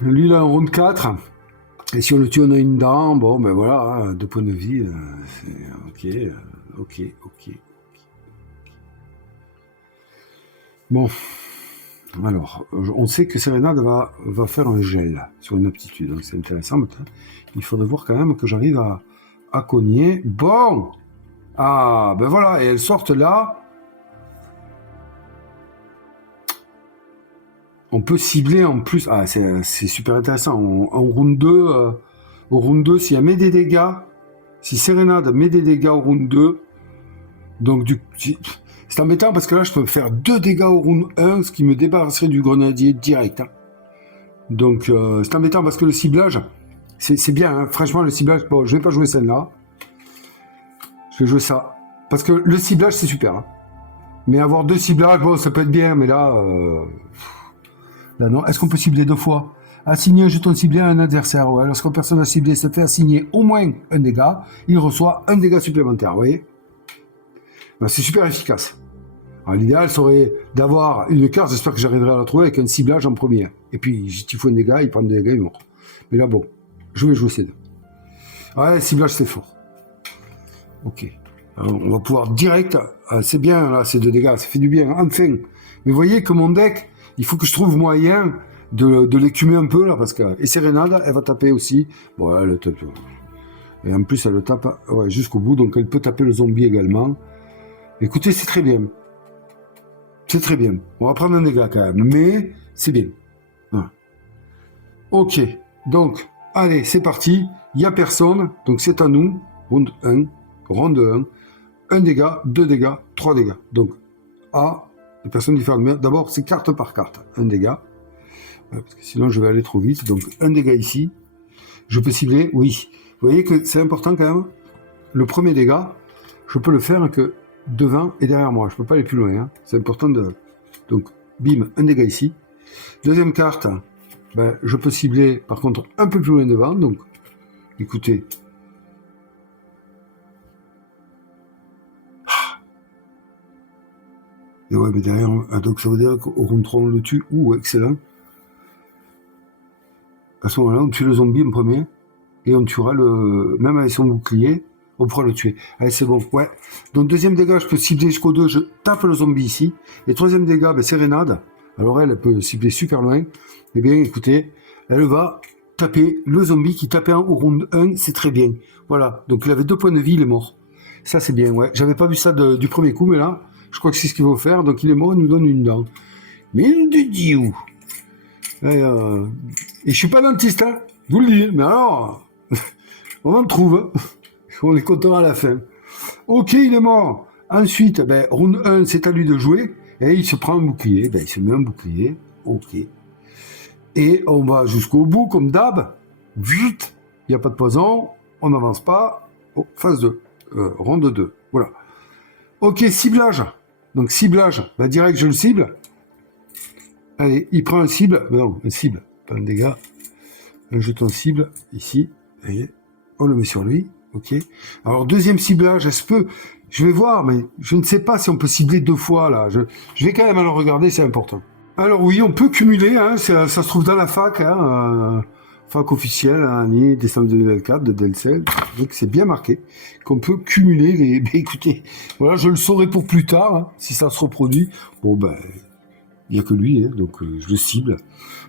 Lui, là, en round 4. Et si on le tue, on a une dent. Bon, ben voilà, 2 points de vie. Ok. Bon. Alors, on sait que Serenade va faire un gel sur une aptitude. Donc, c'est intéressant. Mais il faudrait voir quand même que j'arrive à cogner. Bon. Ah, ben voilà. Et elles sortent là. On peut cibler en plus. Ah, c'est super intéressant. En round 2, au round 2, s'il y a met des dégâts, si Serenade met des dégâts au round 2, donc c'est embêtant parce que là, je peux faire 2 dégâts au round 1, ce qui me débarrasserait du grenadier direct. Hein. Donc, c'est embêtant parce que le ciblage, c'est bien. Hein. Franchement, le ciblage, bon, je vais pas jouer celle-là. Je vais jouer ça. Parce que le ciblage, c'est super. Hein. Mais avoir 2 ciblages, bon, ça peut être bien, mais là... Là, non. Est-ce qu'on peut cibler 2 fois? Assigner un jeton ciblé à un adversaire. Ouais. Lorsqu'une personne a ciblé se fait assigner au moins un dégât, il reçoit un dégât supplémentaire. Vous voyez? Ben, c'est super efficace. L'idéal serait d'avoir une carte, j'espère que j'arriverai à la trouver, avec un ciblage en premier. Et puis, il faut un dégât, il prend des dégâts, il est mort. Mais là, bon, je vais jouer ces 2. Ouais, ciblage, c'est fort. Ok. Alors, on va pouvoir direct... c'est bien, là, ces 2 dégâts, ça fait du bien, enfin. Mais vous voyez que mon deck... Il faut que je trouve moyen de l'écumer un peu, là, parce que... Et Serenade, elle va taper aussi. Bon, elle tape... Et en plus, elle le tape jusqu'au bout, donc elle peut taper le zombie également. Écoutez, c'est très bien. C'est très bien. On va prendre un dégât, quand même, mais c'est bien. Voilà. Ok, donc, allez, c'est parti. Il n'y a personne, donc c'est à nous. Round 1, round 1. 1 dégât, 2 dégâts, 3 dégâts. Donc, les personnes différentes. D'abord, c'est carte par carte. 1 dégât. Parce que sinon, je vais aller trop vite. Donc, 1 dégât ici. Je peux cibler, oui. Vous voyez que c'est important quand même. Le premier dégât, je peux le faire que devant et derrière moi. Je ne peux pas aller plus loin. Hein. C'est important de... Donc, bim, 1 dégât ici. Deuxième carte, ben, je peux cibler, par contre, un peu plus loin devant. Donc, écoutez... Et ouais, mais derrière, donc ça veut dire qu'au round 3, on le tue. Ouh, excellent. À ce moment-là, on tue le zombie en premier. Et on tuera le... Même avec son bouclier, on pourra le tuer. Allez, c'est bon, ouais. Donc, deuxième dégât, je peux cibler jusqu'au 2. Je tape le zombie ici. Et troisième dégât, ben, Serenade. Alors, elle peut cibler super loin. Eh bien, écoutez, elle va taper le zombie qui tapait au round 1. C'est très bien. Voilà. Donc, il avait 2 points de vie, il est mort. Ça, c'est bien, ouais. J'avais pas vu ça du premier coup, mais là... Je crois que c'est ce qu'il faut faire. Donc, il est mort, il nous donne une dent. Mais de Dieu. Et je suis pas dentiste, hein. Je vous le dis. Mais alors, on en trouve. On est content à la fin. Ok, il est mort. Ensuite, ben, round 1, c'est à lui de jouer. Et il se prend un bouclier. Ben, il se met un bouclier. Ok. Et on va jusqu'au bout, comme d'hab. Vite. Il n'y a pas de poison. On n'avance pas. Oh, phase 2. Ronde 2. Voilà. Ok, ciblage. Donc, ciblage, bah, direct, je le cible. Allez, il prend un cible. Non, un cible, pas un dégât. Un jeton cible, ici. Voyez, on le met sur lui. Ok. Alors, deuxième ciblage, est-ce que... Je vais voir, mais je ne sais pas si on peut cibler 2 fois, là. Je vais quand même aller regarder, c'est important. Alors, oui, on peut cumuler, hein, ça se trouve dans la fac, hein, fac officielle, année décembre 2024 de Delcel. Donc c'est bien marqué qu'on peut cumuler les... Ben, écoutez, voilà, je le saurai pour plus tard, hein, si ça se reproduit. Bon, ben, il n'y a que lui, hein, donc je le cible.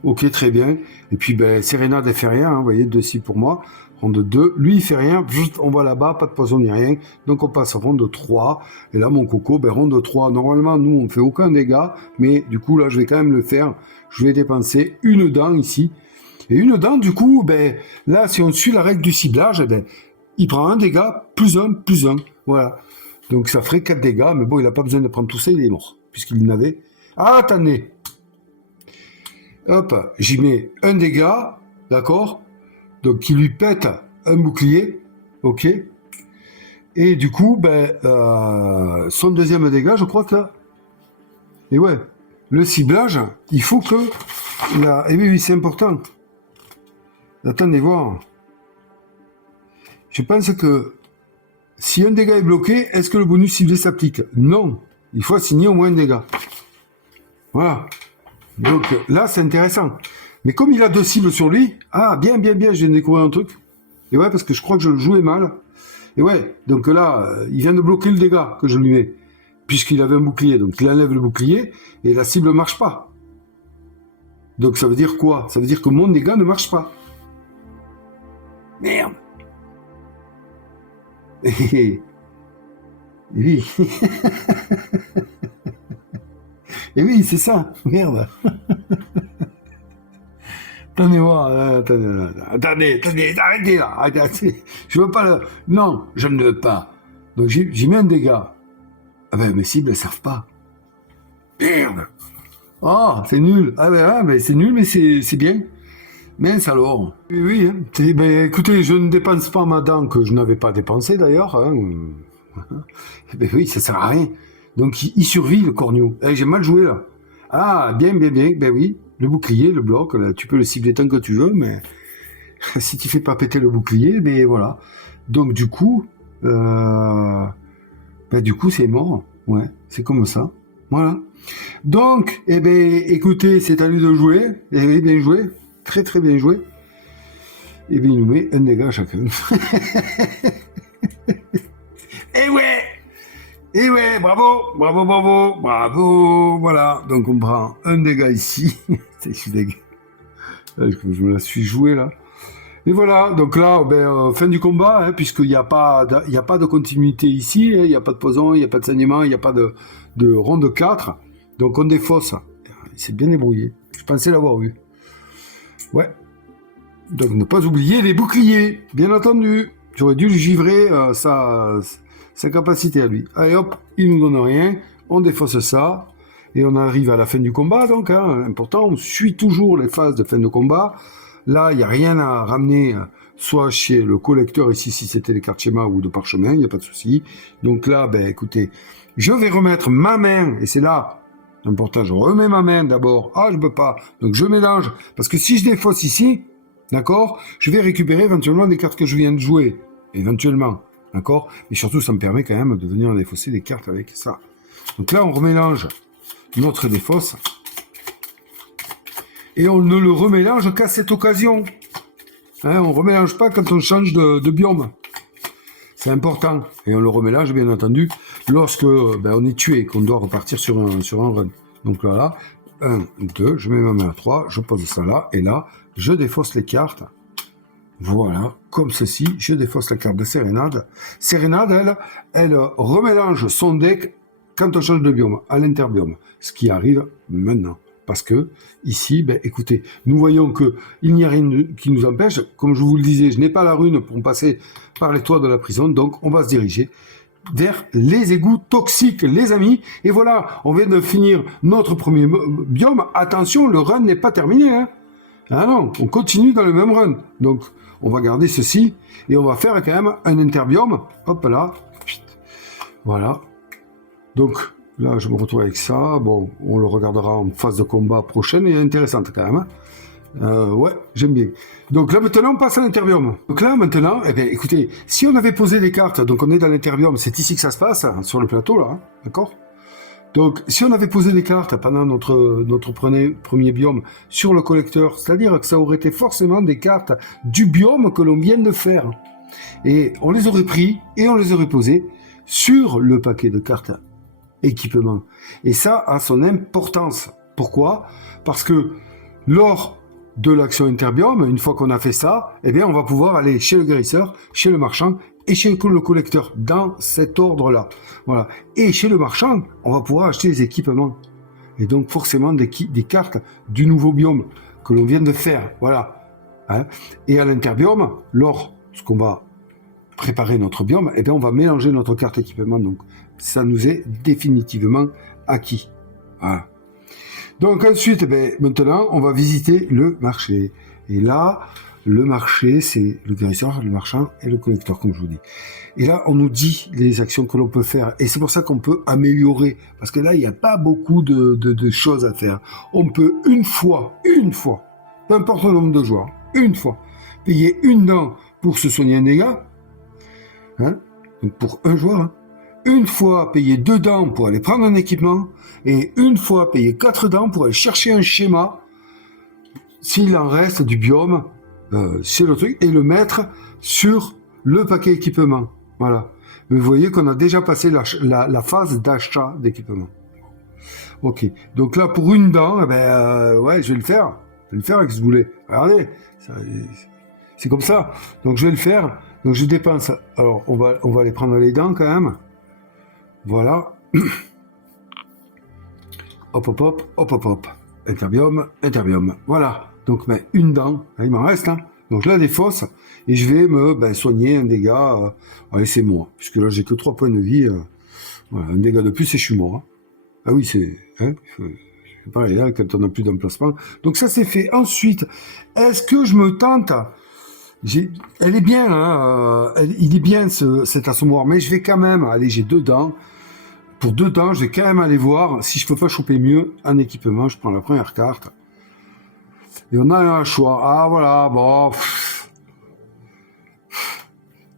Ok, très bien. Et puis, ben, Serenade, elle fait rien, hein, vous voyez, 2 cibles pour moi. ronde 2, lui il fait rien, on va là-bas, pas de poison ni rien, donc on passe à ronde 3, et là mon coco, ronde 3, normalement nous on fait aucun dégât, mais du coup là je vais quand même le faire, je vais dépenser une dent ici, et une dent du coup, là si on suit la règle du ciblage, il prend un dégât, plus un, voilà, donc ça ferait 4 dégâts, mais bon il n'a pas besoin de prendre tout ça, il est mort, puisqu'il n'avait... Ah attendez, hop, j'y mets un dégât, d'accord, donc qui lui pète un bouclier, ok, et du coup, son deuxième dégât, je crois que là, et ouais, le ciblage, il faut que, et oui, c'est important, attendez voir, je pense que si un dégât est bloqué, est-ce que le bonus ciblé s'applique? Non, il faut assigner au moins un dégât, voilà, donc là c'est intéressant, mais comme il a 2 cibles sur lui, bien, je viens de découvrir un truc. Et ouais, parce que je crois que je le jouais mal. Et ouais, donc là, il vient de bloquer le dégât que je lui mets, puisqu'il avait un bouclier. Donc il enlève le bouclier, et la cible ne marche pas. Donc ça veut dire quoi? Ça veut dire que mon dégât ne marche pas. Merde. Et oui. Et oui, c'est ça. Merde. Attendez voir, attendez, arrêtez là, arrêtez. Je veux pas le... Non, je ne veux pas. Donc j'y mets un dégât. Mes cibles, elles servent pas. Merde. Oh, c'est nul. C'est nul, mais c'est bien. Mince alors. Oui, hein. Écoutez, je ne dépense pas ma dent que je n'avais pas dépensée d'ailleurs. Hein. Oui, ça sert à rien. Donc il survit le corneau. J'ai mal joué là. Bien, oui. Le bouclier, le bloc, là, tu peux le cibler tant que tu veux, mais si tu fais pas péter le bouclier, voilà. Donc du coup, c'est mort. Ouais, c'est comme ça. Voilà. Donc, écoutez, c'est à lui de jouer. Bien joué. Très très bien joué. Il nous met un dégât chacun. Et ouais, bravo, voilà. Donc on prend un dégât ici. Je me la suis joué là. Et voilà, donc là, fin du combat, hein, puisqu'il n'y a pas de continuité ici, il n'y a pas de poison, il n'y a pas de saignement, il n'y a pas de ronde 4. Donc on défausse. Il s'est bien débrouillé. Je pensais l'avoir eu. Ouais. Donc ne pas oublier les boucliers, bien entendu. J'aurais dû lui givrer sa capacité à lui. Allez hop, il nous donne rien, on défausse ça, et on arrive à la fin du combat, donc, important, on suit toujours les phases de fin de combat. Là, il n'y a rien à ramener, soit chez le collecteur ici, si c'était des cartes schéma ou de parchemin, il n'y a pas de souci. Donc là, écoutez, je vais remettre ma main, et c'est là, important, je remets ma main d'abord, je peux pas, donc je mélange, parce que si je défausse ici, d'accord, je vais récupérer éventuellement des cartes que je viens de jouer, éventuellement. D'accord? Et surtout, ça me permet quand même de venir défausser des cartes avec ça. Donc là, on remélange notre défausse. Et on ne le remélange qu'à cette occasion. Hein, on ne remélange pas quand on change de biome. C'est important. Et on le remélange, bien entendu, lorsque on est tué, qu'on doit repartir sur un run. Donc là, 1, 2, je mets ma main à 3, je pose ça là, et là, je défausse les cartes. Voilà, comme ceci, je défausse la carte de Sérénade. Sérénade, elle remélange son deck quand on change de biome, à l'interbiome, ce qui arrive maintenant. Parce que, ici, écoutez, nous voyons qu'il n'y a rien qui nous empêche. Comme je vous le disais, je n'ai pas la rune pour passer par les toits de la prison, donc on va se diriger vers les égouts toxiques, les amis. Et voilà, on vient de finir notre premier biome. Attention, le run n'est pas terminé, hein. Ah non, on continue dans le même run. Donc, on va garder ceci et on va faire quand même un interbiome. Hop là. Voilà. Donc, là, je me retrouve avec ça. Bon, on le regardera en phase de combat prochaine et intéressante quand même. Ouais, j'aime bien. Donc là, maintenant, on passe à l'interbiome. Donc là, maintenant, écoutez, si on avait posé des cartes, donc on est dans l'interbiome, c'est ici que ça se passe, sur le plateau, là, d'accord? Donc, si on avait posé des cartes pendant notre premier biome sur le collecteur, c'est-à-dire que ça aurait été forcément des cartes du biome que l'on vient de faire. Et on les aurait pris et on les aurait posées sur le paquet de cartes équipement. Et ça a son importance. Pourquoi? Parce que lors de l'action interbiome. Une fois qu'on a fait ça, eh bien, on va pouvoir aller chez le guérisseur, chez le marchand et chez le collecteur, dans cet ordre-là. Voilà. Et chez le marchand, on va pouvoir acheter les équipements. Et donc, forcément, des cartes du nouveau biome que l'on vient de faire. Voilà. Hein. Et à l'interbiome, lorsqu'on va préparer notre biome, eh bien, on va mélanger notre carte équipement. Donc, ça nous est définitivement acquis. Voilà. Donc ensuite, maintenant, on va visiter le marché. Et là, le marché, c'est le guérisseur, le marchand et le collecteur, comme je vous dis. Et là, on nous dit les actions que l'on peut faire. Et c'est pour ça qu'on peut améliorer. Parce que là, il n'y a pas beaucoup de choses à faire. On peut une fois, peu importe le nombre de joueurs, une fois, payer une dent pour se soigner un dégât. Hein, donc pour un joueur, hein. Une fois payer 2 dents pour aller prendre un équipement, et une fois payer 4 dents pour aller chercher un schéma, s'il en reste du biome, c'est le truc, et le mettre sur le paquet équipement. Voilà. Mais vous voyez qu'on a déjà passé la phase d'achat d'équipement. Ok. Donc là, pour une dent, ouais, je vais le faire. Je vais le faire avec ce boulet. Regardez, c'est comme ça. Donc je vais le faire. Donc je dépense. Alors on va aller prendre les dents quand même. Voilà. Hop, hop, hop, hop, hop, hop. Interbiome. Voilà. Donc, une dent. Il m'en reste, hein. Donc, je la défausse et je vais me soigner un dégât. Allez, c'est moi. Puisque là, j'ai que 3 points de vie. Voilà, un dégât de plus et je suis mort. Hein. Ah oui, c'est... Hein, c'est pareil, là, quand on n'a plus d'emplacement. Donc, ça, c'est fait. Ensuite, est-ce que je me tente... Elle est bien, hein, il est bien cet assommoir, mais je vais quand même... Allez, j'ai 2 dents. Pour 2 dents, je vais quand même aller voir si je peux pas choper mieux en équipement. Je prends la première carte. Et on a un choix. Ah, voilà, bon.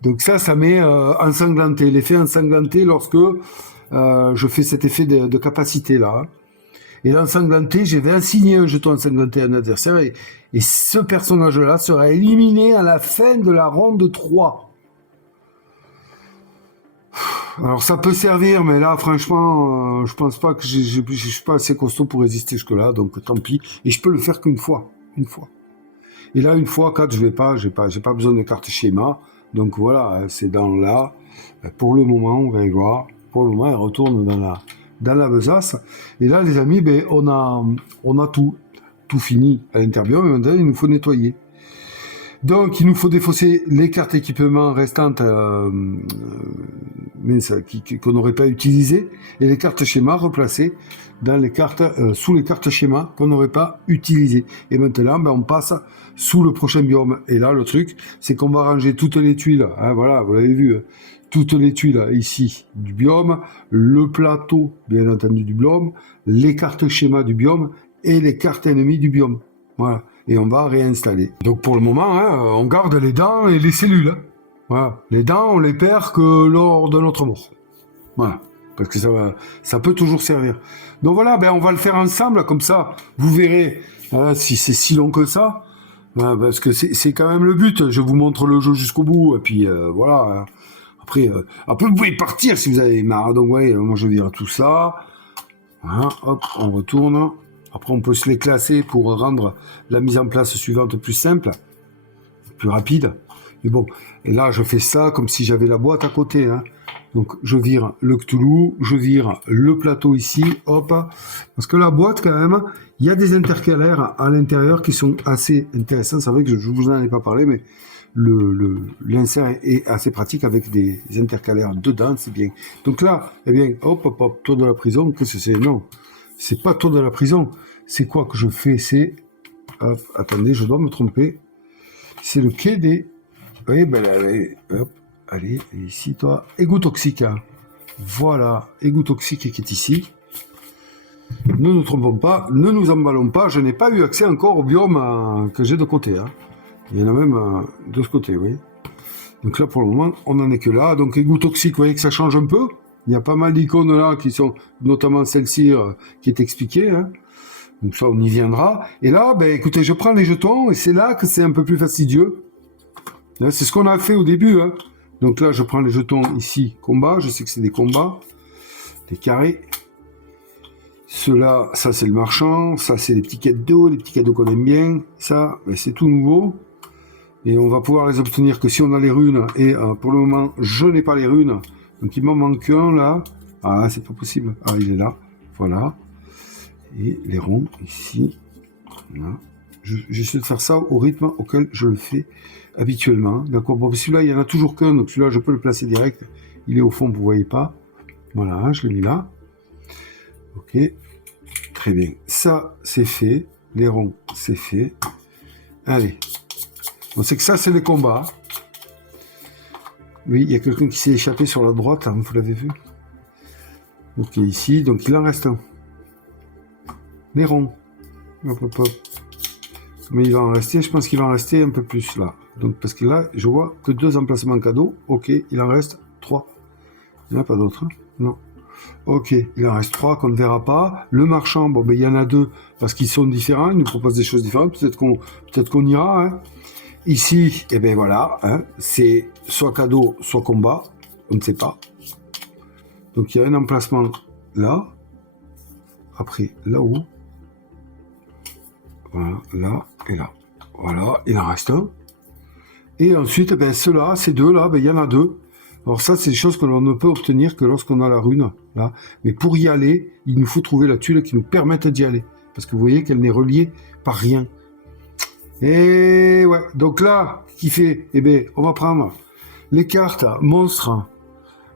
Donc ça met ensanglanté. L'effet ensanglanté lorsque je fais cet effet de capacité là. Et l'ensanglanté, je vais assigner un jeton ensanglanté à un adversaire et ce personnage-là sera éliminé à la fin de la ronde 3. Alors ça peut servir, mais là franchement, je pense pas que je suis pas assez costaud pour résister jusque-là, donc tant pis. Et je peux le faire qu'une fois, Et là, une fois, 4, j'ai pas besoin de carte schéma. Donc voilà, c'est dans là. Pour le moment, on va y voir. Pour le moment, elle retourne dans la besace. Et là, les amis, on a tout fini à l'intérieur, mais maintenant, il nous faut nettoyer. Donc, il nous faut défausser les cartes équipement restantes qu'on n'aurait pas utilisées et les cartes schéma replacées dans les cartes, sous les cartes schéma qu'on n'aurait pas utilisées. Et maintenant, on passe sous le prochain biome. Et là, le truc, c'est qu'on va ranger toutes les tuiles. Hein, voilà, vous l'avez vu, toutes les tuiles ici du biome, le plateau, bien entendu, du biome, les cartes schéma du biome et les cartes ennemies du biome. Voilà. Et on va réinstaller. Donc pour le moment, hein, on garde les dents et les cellules. Hein. Voilà. Les dents, on les perd que lors de notre mort. Voilà. Parce que ça peut toujours servir. Donc voilà, on va le faire ensemble, comme ça, vous verrez si c'est si long que ça. Parce que c'est quand même le but. Je vous montre le jeu jusqu'au bout. Et puis voilà. Après, vous pouvez partir si vous avez marre. Donc ouais, moi je vire tout ça. Voilà, hop, on retourne. Après, on peut se les classer pour rendre la mise en place suivante plus simple, plus rapide. Mais bon, et là, je fais ça comme si j'avais la boîte à côté. Hein. Donc, je vire le Cthulhu, je vire le plateau ici, hop. Parce que la boîte, quand même, il y a des intercalaires à l'intérieur qui sont assez intéressants. C'est vrai que je ne vous en ai pas parlé, mais l'insert est assez pratique avec des intercalaires dedans, c'est bien. Donc là, eh bien, hop, tour de la prison, qu'est-ce que c'est? Non. C'est pas tour de la prison. C'est quoi que je fais? C'est... Hop, attendez, je dois me tromper. C'est le quai des... Oui, hop, allez, ici, toi. Égout toxique. Hein. Voilà, égout toxique qui est ici. Ne nous trompons pas, ne nous emballons pas. Je n'ai pas eu accès encore au biome que j'ai de côté. Hein. Il y en a même de ce côté, oui. Donc là, pour le moment, on n'en est que là. Donc, égout toxique, vous voyez que ça change un peu. Il y a pas mal d'icônes là qui sont, notamment celle-ci qui est expliquée. Hein. Donc ça, on y viendra. Et là, écoutez, je prends les jetons et c'est là que c'est un peu plus fastidieux. C'est ce qu'on a fait au début. Hein. Donc là, je prends les jetons ici, combat. Je sais que c'est des combats, des carrés. Ceux-là, ça c'est le marchand, ça c'est les petits cadeaux, qu'on aime bien. Ça, ben, c'est tout nouveau. Et on va pouvoir les obtenir que si on a les runes. Et pour le moment, je n'ai pas les runes. Donc il m'en manque un là. Ah, c'est pas possible. Ah, il est là. Voilà. Et les ronds ici. Voilà. J'essaie de faire ça au rythme auquel je le fais habituellement. D'accord. Bon, celui-là, il n'y en a toujours qu'un. Donc celui-là, je peux le placer direct. Il est au fond, vous ne voyez pas. Voilà, je l'ai mis là. Ok. Très bien. Ça, c'est fait. Les ronds, c'est fait. Allez. On sait que ça, c'est les combats. Oui, il y a quelqu'un qui s'est échappé sur la droite, hein, vous l'avez vu. Ok, ici, donc il en reste un. Les ronds. Hop, hop, hop. Mais il va en rester, je pense qu'il va en rester un peu plus là. Donc, parce que là, je vois que 2 emplacements cadeaux. Ok, il en reste 3. Il n'y en a pas d'autres, hein? Non. Ok, il en reste 3 qu'on ne verra pas. Le marchand, bon, ben, il y en a 2 parce qu'ils sont différents, ils nous proposent des choses différentes. Peut-être qu'on ira, hein. Ici, et bien voilà, hein, c'est soit cadeau, soit combat, on ne sait pas. Donc il y a un emplacement là, après là-haut, voilà, là et là. Voilà, il en reste un. Et ensuite, ben, ceux-là, ces deux-là, ben, il y en a 2. Alors ça, c'est des choses que l'on ne peut obtenir que lorsqu'on a la rune, là. Mais pour y aller, il nous faut trouver la tuile qui nous permette d'y aller. Parce que vous voyez qu'elle n'est reliée par rien. Et ouais, donc là, qui fait, eh bien, on va prendre les cartes monstres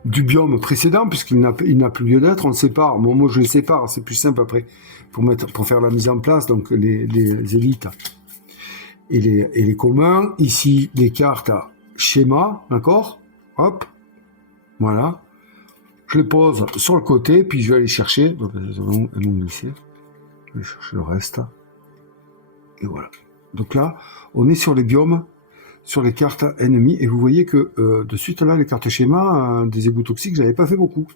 du biome précédent, puisqu'il n'a plus lieu d'être, on le sépare. Bon, moi, je les sépare, c'est plus simple après pour faire la mise en place, donc les élites et les communs. Ici, les cartes schéma, d'accord? Hop, voilà. Je les pose sur le côté, puis je vais aller chercher. Donc, elles vont glisser. Je vais chercher le reste. Et voilà. Donc là, on est sur les biomes, sur les cartes ennemies, et vous voyez que de suite là, les cartes schéma des égouts toxiques, j'avais pas fait beaucoup.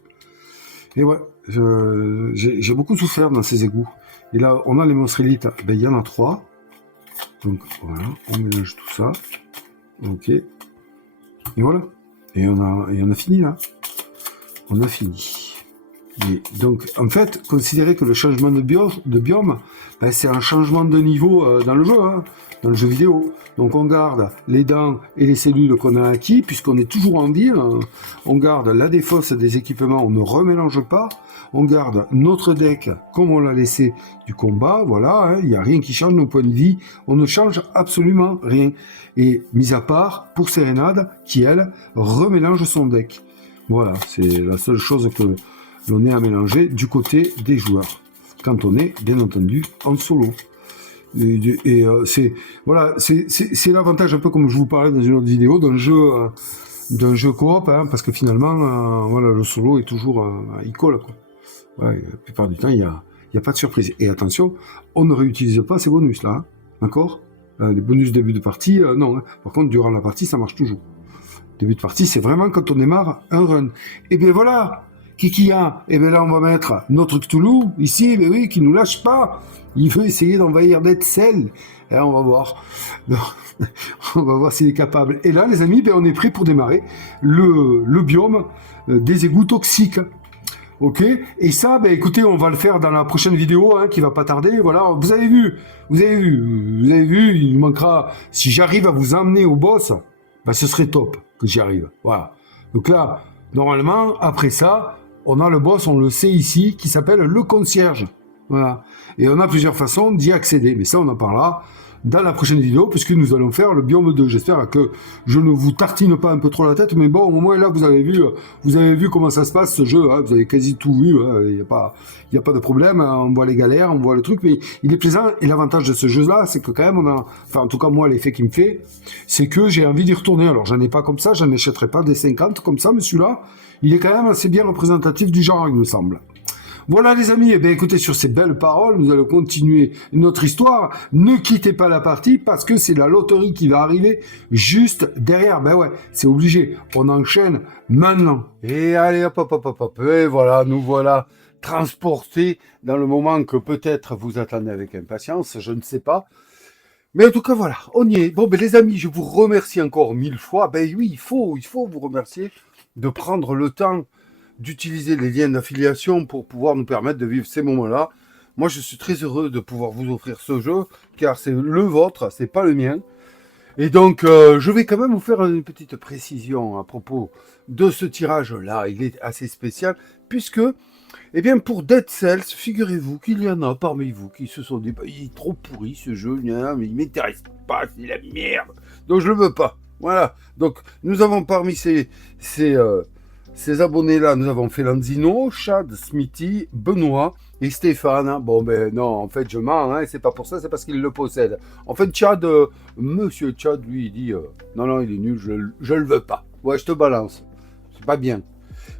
Et ouais, j'ai beaucoup souffert dans ces égouts. Et là, on a les monstres élites, ben, il y en a 3. Donc voilà, on mélange tout ça. Ok. Et voilà. Et on a fini là. On a fini. Et donc, en fait, considérez que le changement de biome, ben, c'est un changement de niveau dans le jeu, hein, dans le jeu vidéo. Donc, on garde les dents et les cellules qu'on a acquis, puisqu'on est toujours en vie. Hein. On garde la défausse des équipements, on ne remélange pas. On garde notre deck comme on l'a laissé du combat. Voilà, il n'y a rien qui change nos points de vie. On ne change absolument rien. Et mis à part pour Sérénade, qui, elle, remélange son deck. Voilà, c'est la seule chose que l'on est à mélanger du côté des joueurs, quand on est bien entendu en solo. Et c'est voilà, c'est l'avantage, un peu comme je vous parlais dans une autre vidéo, d'un jeu coop, hein, parce que finalement, voilà, le solo est toujours il colle, quoi. Ouais, la plupart du temps, il y a pas de surprise. Et attention, on ne réutilise pas ces bonus là, hein, d'accord? Les bonus début de partie, non. Hein. Par contre, durant la partie, ça marche toujours. Début de partie, c'est vraiment quand on démarre un run. Et bien voilà, qui a? Et bien là, on va mettre notre Cthulhu, ici, mais oui, qui nous lâche pas. Il veut essayer d'envahir Dead Cell. Et là, on va voir. On va voir s'il est capable. Et là, les amis, ben, on est prêt pour démarrer le biome des égouts toxiques. Ok, et ça, ben écoutez, on va le faire dans la prochaine vidéo, hein, qui va pas tarder. Voilà, vous avez vu, il manquera, si j'arrive à vous emmener au boss, ben ce serait top que j'y arrive. Voilà. Donc là, normalement, après ça, on a le boss, on le sait ici, qui s'appelle le concierge. Voilà. Et on a plusieurs façons d'y accéder, mais ça, on en parlera dans la prochaine vidéo, puisque nous allons faire le biome 2. J'espère que je ne vous tartine pas un peu trop la tête, mais bon, au moins là, vous avez vu comment ça se passe, ce jeu, hein, vous avez quasi tout vu, hein, il n'y a pas de problème, hein, on voit les galères, on voit le truc, mais il est plaisant, et l'avantage de ce jeu-là, c'est que quand même, enfin, en tout cas, moi, l'effet qu'il me fait, c'est que j'ai envie d'y retourner. Alors, j'en ai pas comme ça, j'en achèterai pas des 50 comme ça, mais celui-là, il est quand même assez bien représentatif du genre, il me semble. Voilà les amis, eh bien, écoutez, sur ces belles paroles, nous allons continuer notre histoire. Ne quittez pas la partie parce que c'est la loterie qui va arriver juste derrière. Ben ouais, c'est obligé. On enchaîne maintenant. Et allez, hop, hop, hop, hop, hop. Et voilà, nous voilà transportés dans le moment que peut-être vous attendez avec impatience, je ne sais pas. Mais en tout cas, voilà, on y est. Bon, ben les amis, je vous remercie encore 1000 fois. Ben oui, il faut vous remercier de prendre le temps d'utiliser les liens d'affiliation pour pouvoir nous permettre de vivre ces moments-là. Moi, je suis très heureux de pouvoir vous offrir ce jeu, car c'est le vôtre, c'est pas le mien. Et donc, je vais quand même vous faire une petite précision à propos de ce tirage-là. Il est assez spécial, puisque, eh bien, pour Dead Cells, figurez-vous qu'il y en a parmi vous qui se sont dit, bah, il est trop pourri ce jeu, mais il m'intéresse pas, c'est la merde, donc je le veux pas. Voilà. Donc, nous avons parmi ces abonnés-là, nous avons Felanzino, Chad, Smithy, Benoît et Stéphane. Bon, ben non, en fait, je mens, hein, c'est pas pour ça, c'est parce qu'il le possède. En fait, Chad, monsieur Chad, lui, il dit non, il est nul, je le veux pas. Ouais, je te balance. C'est pas bien.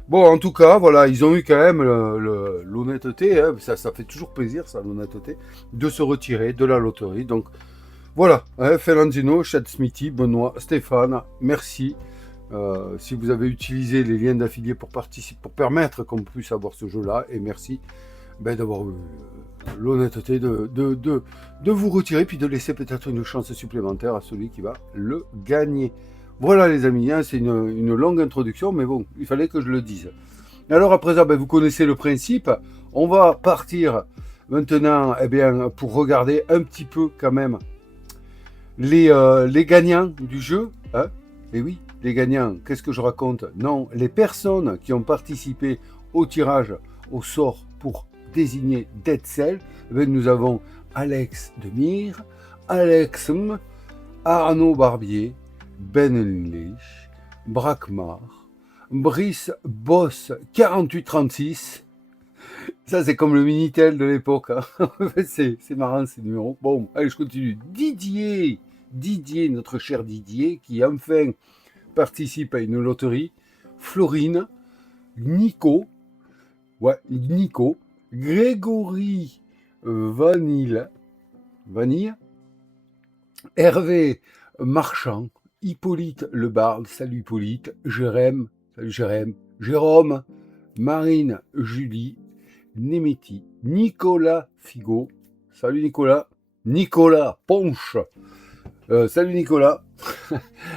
Bon, en tout cas, voilà, ils ont eu quand même l'honnêteté, hein, ça fait toujours plaisir, ça, l'honnêteté, de se retirer de la loterie. Donc, voilà, hein, Felanzino, Chad Smithy, Benoît, Stéphane, merci. Si vous avez utilisé les liens d'affiliés pour participer, pour permettre qu'on puisse avoir ce jeu-là, et merci d'avoir eu l'honnêteté de vous retirer, puis de laisser peut-être une chance supplémentaire à celui qui va le gagner. Voilà les amis, hein, c'est une longue introduction, mais bon, il fallait que je le dise. Alors à présent, vous connaissez le principe, on va partir maintenant pour regarder un petit peu quand même les gagnants du jeu, hein. Et oui, les gagnants, qu'est-ce que je raconte? Non, les personnes qui ont participé au tirage au sort pour désigner Dead Cell, nous avons Alex Demire, Alex M, Arnaud Barbier, Ben English, Brakmar, Brice Boss 4836. Ça, c'est comme le Minitel de l'époque. Hein. c'est marrant ces numéros. Bon, allez, je continue. Didier, notre cher Didier, qui enfin participe à une loterie. Florine, Nico, Grégory Vanille, Hervé Marchand, Hippolyte Lebarde, salut Hippolyte, Jérôme, Marine Julie, Nemeti, Nicolas Figo, salut Nicolas Ponche, salut Nicolas,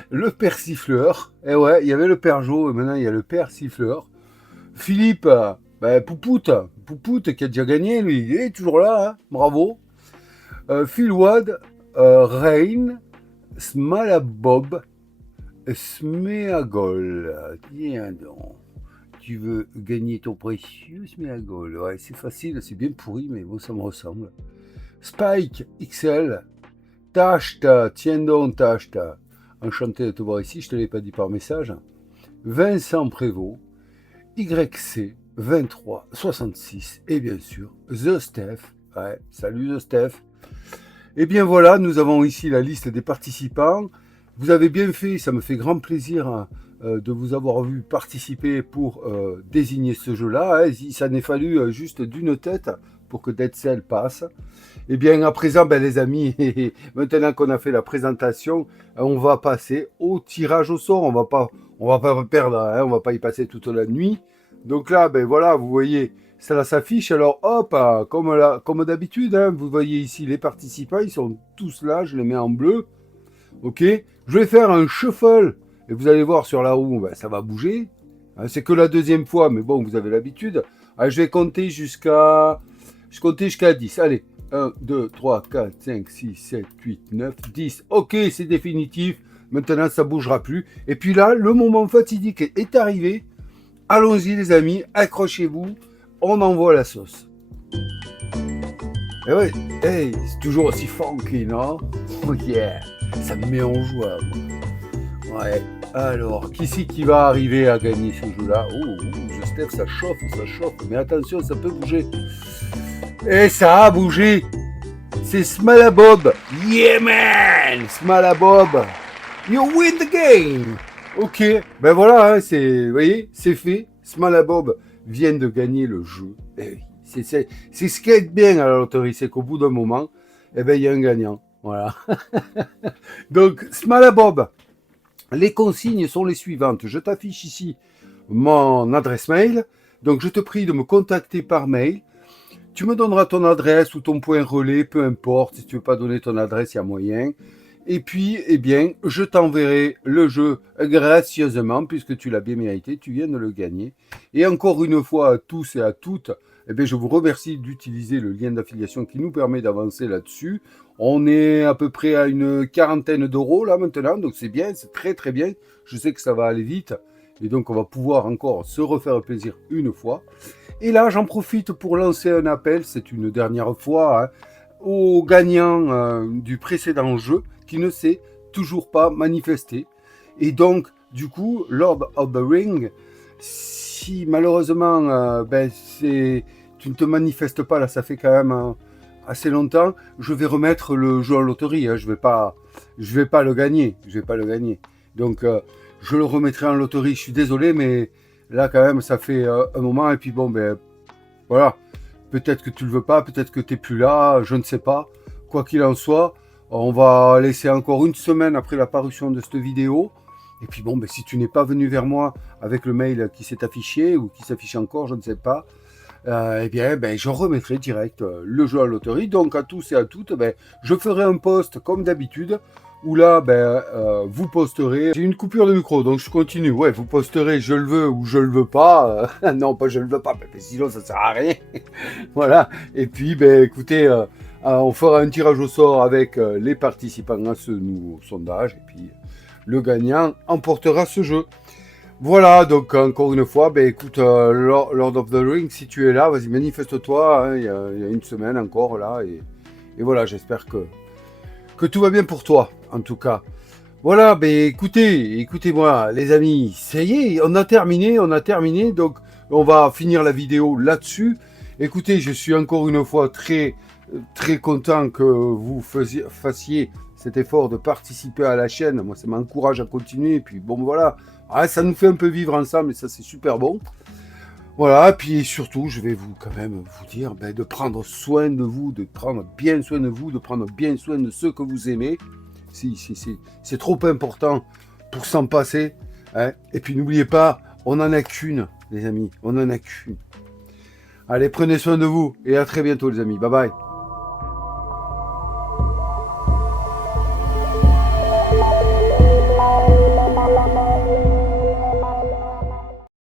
le père siffleur, et ouais, il y avait le père Jo, et maintenant il y a le père siffleur, Philippe, Poupoute qui a déjà gagné, lui, il est toujours là, hein, bravo, Phil Wad, Rain, Smalabob, Smeagol, tiens donc. Tu veux gagner ton précieux Smeagol? Ouais, c'est facile, c'est bien pourri, mais bon, ça me ressemble. Spike XL, Tashta, tiens donc Tashta. Enchanté de te voir ici, je te l'ai pas dit par message. Vincent Prévost, YC 2366 et bien sûr The Steph. Ouais, salut The Steph. Et bien voilà, nous avons ici la liste des participants. Vous avez bien fait, ça me fait grand plaisir de vous avoir vu participer pour désigner ce jeu-là. Hein. Ça n'est fallu juste d'une tête pour que Dead Cell passe. Et bien à présent, les amis, maintenant qu'on a fait la présentation, on va passer au tirage au sort. On va pas perdre, hein, on va pas y passer toute la nuit. Donc là, voilà, vous voyez, ça s'affiche. Alors hop, comme d'habitude, hein, vous voyez ici les participants, ils sont tous là. Je les mets en bleu. Ok, je vais faire un shuffle et vous allez voir sur la roue, ça va bouger. C'est que la deuxième fois, mais bon, vous avez l'habitude. Je vais compter jusqu'à 10. Allez, 1, 2, 3, 4, 5, 6, 7, 8, 9, 10. Ok, c'est définitif. Maintenant, ça ne bougera plus. Et puis là, le moment fatidique est arrivé. Allons-y, les amis, accrochez-vous. On envoie la sauce. Et ouais, hey, c'est toujours aussi funky, non? Oh yeah, ça me met en joie. Ouais, alors, qui c'est qui va arriver à gagner ce jeu-là? Oh, Steph, ça chauffe, mais attention, ça peut bouger. Et ça a bougé. C'est Smalabob. Yeah, man, Smalabob. You win the game. Ok, voilà, hein, vous voyez, c'est fait. Smalabob vient de gagner le jeu. Et c'est ce qui est bien à la loterie, c'est qu'au bout d'un moment, il y a un gagnant. Voilà. Donc, Smalabob, les consignes sont les suivantes. Je t'affiche ici mon adresse mail. Donc, je te prie de me contacter par mail. Tu me donneras ton adresse ou ton point relais, peu importe. Si tu ne veux pas donner ton adresse, il y a moyen. Et puis, eh bien, je t'enverrai le jeu gracieusement, puisque tu l'as bien mérité, tu viens de le gagner. Et encore une fois, à tous et à toutes, eh bien, je vous remercie d'utiliser le lien d'affiliation qui nous permet d'avancer là-dessus. On est à peu près à une quarantaine d'euros là maintenant, donc c'est bien, c'est très très bien. Je sais que ça va aller vite, et donc on va pouvoir encore se refaire plaisir une fois. Et là, j'en profite pour lancer un appel, c'est une dernière fois, hein, au gagnant du précédent jeu qui ne s'est toujours pas manifesté. Et donc, du coup, Lord of the Ring, si malheureusement tu ne te manifestes pas, là ça fait quand même assez longtemps, je vais remettre le jeu en loterie, hein, je vais pas le gagner, Donc je le remettrai en loterie, je suis désolé, mais là quand même ça fait un moment, et puis bon, ben voilà, peut-être que tu le veux pas, peut-être que tu n'es plus là, je ne sais pas. Quoi qu'il en soit, on va laisser encore une semaine après la parution de cette vidéo. Et puis bon, ben, si tu n'es pas venu vers moi avec le mail qui s'est affiché ou qui s'affiche encore, je ne sais pas, eh bien, ben, je remettrai direct le jeu à loterie. Donc à tous et à toutes, ben, je ferai un post comme d'habitude où là, vous posterez. J'ai une coupure de micro, donc je continue. Ouais, vous posterez je le veux ou je le veux pas. Non, pas je le veux pas, mais sinon ça sert à rien. Voilà. Et puis, ben, écoutez, on fera un tirage au sort avec les participants à ce nouveau sondage. Et puis, le gagnant emportera ce jeu. Voilà, donc encore une fois, ben écoute, Lord of the Rings, si tu es là, vas-y, manifeste-toi, hein, il y a une semaine encore là, et voilà, j'espère que tout va bien pour toi, en tout cas. Voilà, ben écoutez-moi, les amis, ça y est, on a terminé, donc on va finir la vidéo là-dessus. Écoutez, je suis encore une fois très, très content que vous fassiez cet effort de participer à la chaîne. Moi, ça m'encourage à continuer, et puis bon, voilà. Ah, ça nous fait un peu vivre ensemble, et ça, c'est super bon. Voilà, puis surtout, je vais quand même vous dire de prendre soin de vous, de prendre bien soin de vous, de prendre bien soin de ceux que vous aimez. C'est trop important pour s'en passer. Hein. Et puis n'oubliez pas, on n'en a qu'une, les amis, on n'en a qu'une. Allez, prenez soin de vous, et à très bientôt, les amis. Bye bye.